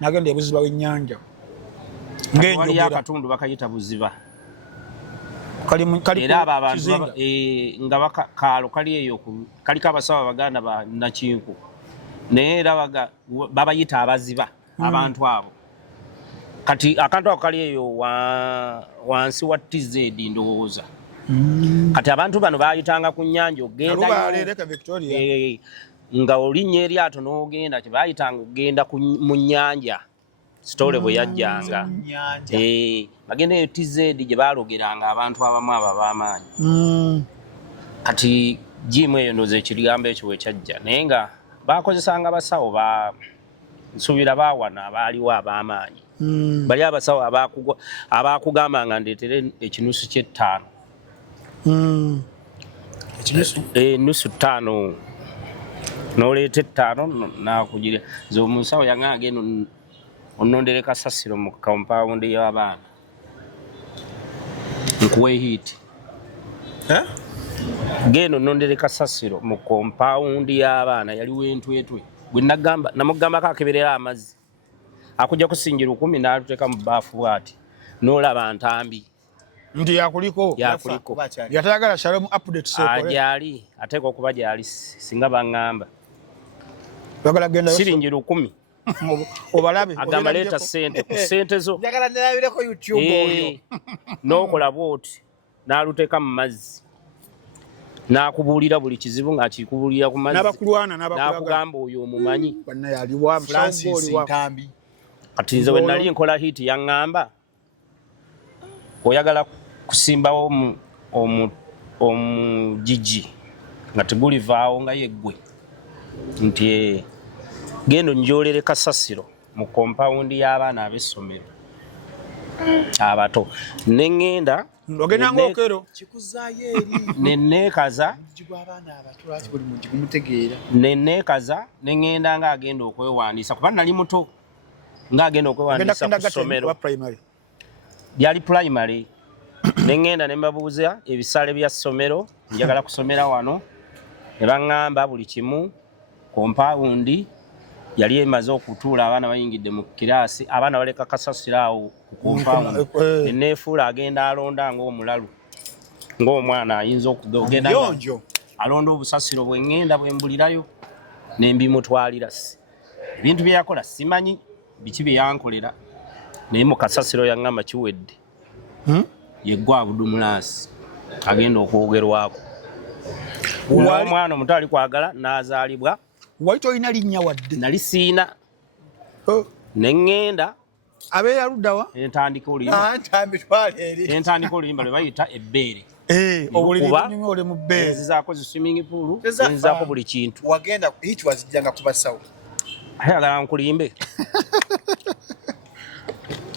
nagenda ebuziba w'ennyanja ng'enjogera akatundu bakayita buziba era abo abantu nga kaalo kali eyo kaliko abasawo Abaganda ba Nakinku naye era babayita abaziba abantu abo. Kati akantu ako kali eyo wansi wa TZ ndowooza. Kati abantu bano bayitanga ku nnyanja ogenda nga olinnye eryato n'ogenda kye baayitanga okugenda mu nnyanja sitole bwe yajjanga bagenda eyo TZ gye baalogeranga abantu abamu abo ab'amaanyi kati jimu eyo ndooza ekigambo ekyo bwe kyajja naye nga baakozesanga abasawo nsuubira baawana abaaliwo ab'amaanyi bali abasawo abaakugamba nga ndeetere ekinusu ky'ettaano nusu ttaano n'oleeta ettaano nakugira nze omusawo yaŋŋamba genda onnondere kasasiro mu kampawundi y'abaana nkuwe hiiti genda onnondere kasasiro mu kampawundi y'abaana yaliwo entwetwe gwe namugambako akeberera amazzi akujja kusingira 10 n'aluteeka mu bbaafu bw'ati n'olaba ntambi nti yakuliko yatayagala Shalom update gyali ateeka okuba gyali singa baŋŋamba siringira 10 obalabe agamba leeta ssente ku ssente zo njagala nalabireko YouTube oyo n'okola bw'oti n'aluteeka mu mazzi n'akubuulira buli kizibu ng'akikubuulira ku mazzi n'akugamba oyo omumanyi kati nze bwe nali nkola hiiti yaŋŋamba oyagala kusimbawo omugigi nga tegulivaawo nga yeggwe nti genda onjolere kasasiro mu kompawundi y'abaana ab'essomero abato neŋŋenda nenneekaza neŋŋenda ng'agenda okwewandiisa kuba nali muto ng'agenda okwewandiisa ku ssomero lyali primary neŋŋenda ne mbabuuza ebisale bya ssomero njagala kusomera wano ne baŋŋamba buli kimu kompawundi yali emaze okutuula abaana bayingidde mu kiraasi abaana baleka kasasiro awo ku kompawundi neneefuula agenda alonda ng'omulalu ng'omwana ayinza okugenda alonda obusasiro bwe ŋŋenda bwe mbulirayo ne mbimutwalira ebintu bye yakola simanyi biki bye yankolera naye mu kasasiro yaŋŋamba kiwedde yeggwa abudumulaasi agenda okwogerwako omwana omuto ali kwagala n'azaalibwa wali tolina linnya wadde nali siina neŋŋenda abeeyaluddawa entandika oluyimba lwe bayita ebbeere enzizaako zi swimming pool enzizaako buli kintu wagenda hiiki wazijjanga ku basawo ayagala nkulimbe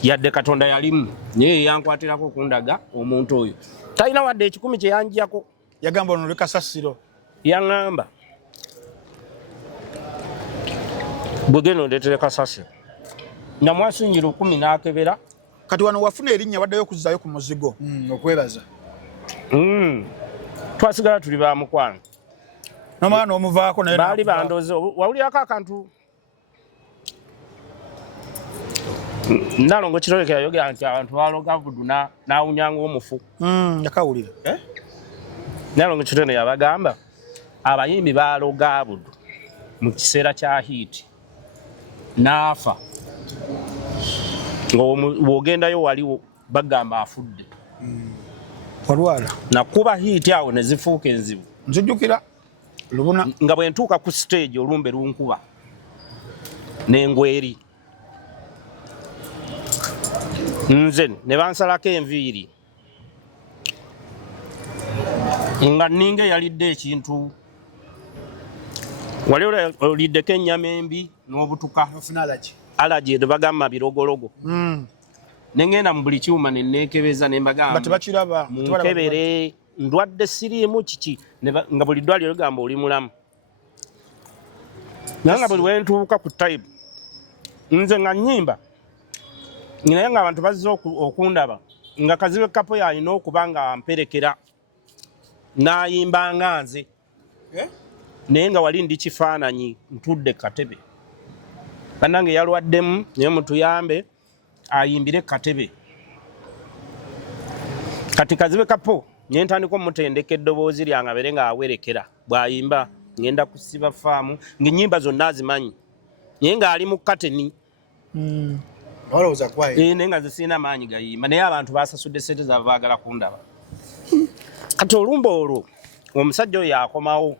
yadde Katonda yalimu naye yankwatirako okundaga omuntu oyo talina wadde 10 kye yanjjako yagamba ono lekasasiro yaŋŋamba bwe genda ondeetere kasasiro namwasingira 10 n'akebera kati wano wafuna erinnya waddeyo okuzzaayo ku muzigo okwebaza twasigala tuli ba mukwano nomwana omuvaako naye baali bandoze wawulirako akantu Nalongo kirolekera yogera nti abantu baloga vudu nawunyanga omufu yakawulira Nalongo kirone yabagamba abayimbi baloga vudu mu kiseera kya hiiti naafa ng'ogendayo waliwo bagamba afudde walwala nakuba hiiti awo ne zifuuka enzibu nzijjukira lubuna nga bwe ntuuka ku stage olumbe lunkuba n'engweri nze ne bansalako enviiri nga ninga yalidde ekintu wali oliddeko ennyama embi n'obutuka alaji bagamba birogologo nengenda mu buli kiwuma nenneekebeza ne mbagamba munkebere ndwadde siriimu kiki nga buli ddwaliro ligamba oli mulamu naye nga buli wentuuka ku tayibu nze nga nnyimba naye nga abantu bazze okundaba nga kazibe kapo yalina okuba nga amperekera n'ayimba nga nze naye nga wali ndi kifaananyi ntudde katebe bannange yalwaddemu naye mutuyambe ayimbire katebe kati kazibe kapo nye ntandika omutendeka eddoboozi lyange abere nga awerekera bw'ayimba ngenda kusiba faamu ng'ennyimba zonna azimanyi naye ng'ali mu kateni naye nga zisirina maanyi gayimba naye abantu basasudde sente zaabwe baagala kundaba kati olumba olwo omusajja oyo akomawo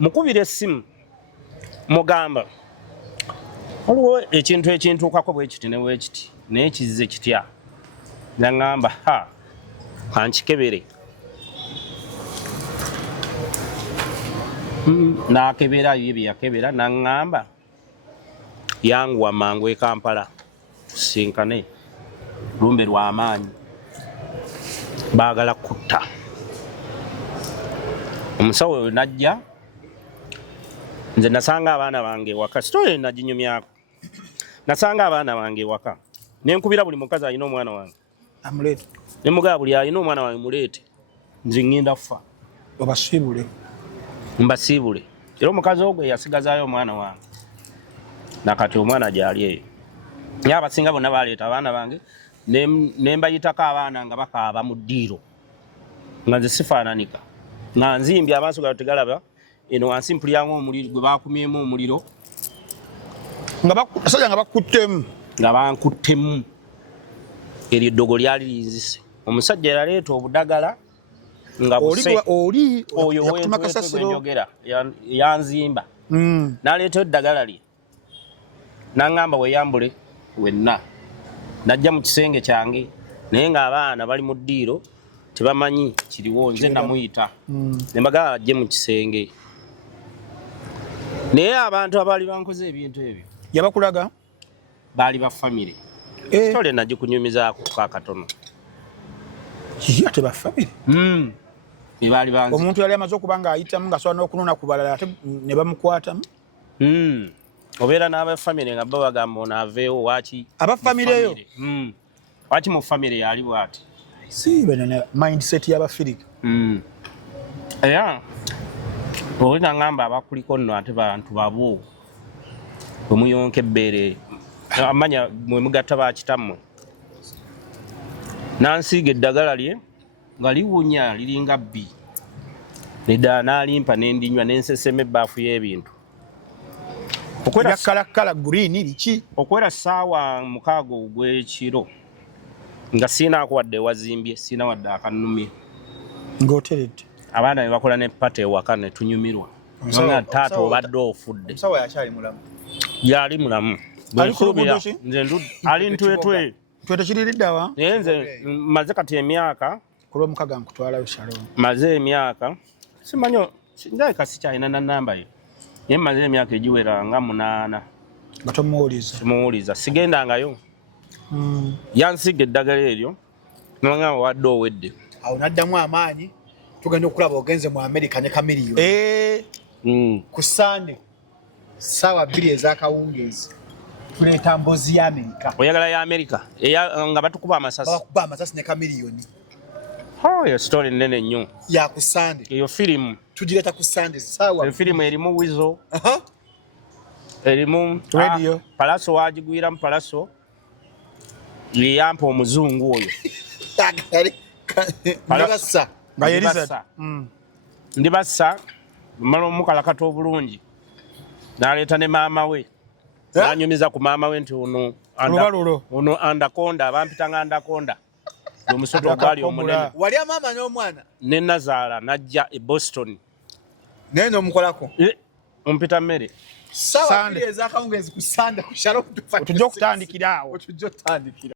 mukubira essimu mugamba waliwo ekintu ekintuukako bwe kiti ne bwe kiti naye kizize kitya naŋŋamba kankikebere n'akeberayo ye bye yakebera naŋŋamba yanguwa mangu e Kampala tusinkane lumbe lw'amaanyi baagala kutta omusawo we najja nze nasanga abaana bange ewaka sitole naginyumyako nasanga abaana bange ewaka nenkubira buli mukazi alina omwana wange amuleete ne mugaba buli alina omwana wange muleete nze ŋŋenda kufa mbasiibule era omukazi ogwo yasigazaayo omwana wange nakati omwana gyali eyo naye abasinga bonna baleeta abaana bange ne mbayitako abaana nga bakaaba mu ddiiro nga nze sifaananika nga nzimbye amaaso gaabwe tegalaba eno wansi mpulyango omuliro gwe bakumyemu omuliro asajja nga bakuttemu nga bankuttemu eryo eddogo lyali linzise omusajja yaleeta obudagala nga oyo wenjogera yanzimba n'aleetayo eddagala lye n'aŋŋamba weeyambule wenna najja mu kisenge kyange naye ng'abaana bali mu ddiiro tebamanyi kiriwo nze namuyita ne mbagala bajje mu kisenge naye abantu abaali bankoze ebintu ebyo yabakulaga baali ba famire kitole nagikunyumizaako kakatono ate ba famire bebaali banzi omuntu yali amaze okuba ng'ayitamu ng'asobola n'okunona ku balala ate ne bamukwatamu obeera n'abafamire nga bo bagamba ono aveewo waki abafamire eyo waki mu famire yali bwati si benene mindset y'abafirika era oli naŋŋamba abakuliko nno ate bantu babo bwe muyonka ebbeere amanya mwe mugatta bakitammwe nansiiga eddagala lye nga liwunya liringa bbi nedda n'alimpa nendinywa nensesema ebbaafu y'ebintu kala green liki okwera ssaawa 6 ogw'ekiro nga siinaako wadde wazimbye siina wadde akannumye ng'oteredde abaana be bakola ne pata ewaka ne tunyumirwa nga taata obadde ofudde yali mulamu ali ntwetwe kiriridde awa naye nze maze kati emyaka kulw'omukaga nkutwalayo Shalom maze emyaka simanyi ndabika sikyalina na namba ye naye maze emyaka egiwera nga 8 nga tomuwuliza sigendangayo yansiga eddagala eryo nabanga wadde owedde awo naddamu amaanyi tugenda okulaba ogenze mu America ne kamiliyoni ku Sande ssaawa 2 ez'akawungeezi tuleeta mbozi ya America oyagala ya America nga batukuba amasasi ne kamiliyoni eyo story nnene nnyo ya ku Sande eyo firimu tugireeta ku Sande ssaawa firimu erimu wizo erimu radio Palaso wagigwiramu Palaso yeyampa omuzungu oyo ndibassa mala omukalakata obulungi n'aleeta ne maama we n'anyumiza ku maama we nti ono andakonda abampita nga andakonda omusoto ogwali omunene wali amaama n'omwana ne Nazaala najja e Boston naye n'omukolako ompita mmere ssaawa 2 ez'akawungeezi ku Sande ku Shalom tujja okutandikira awo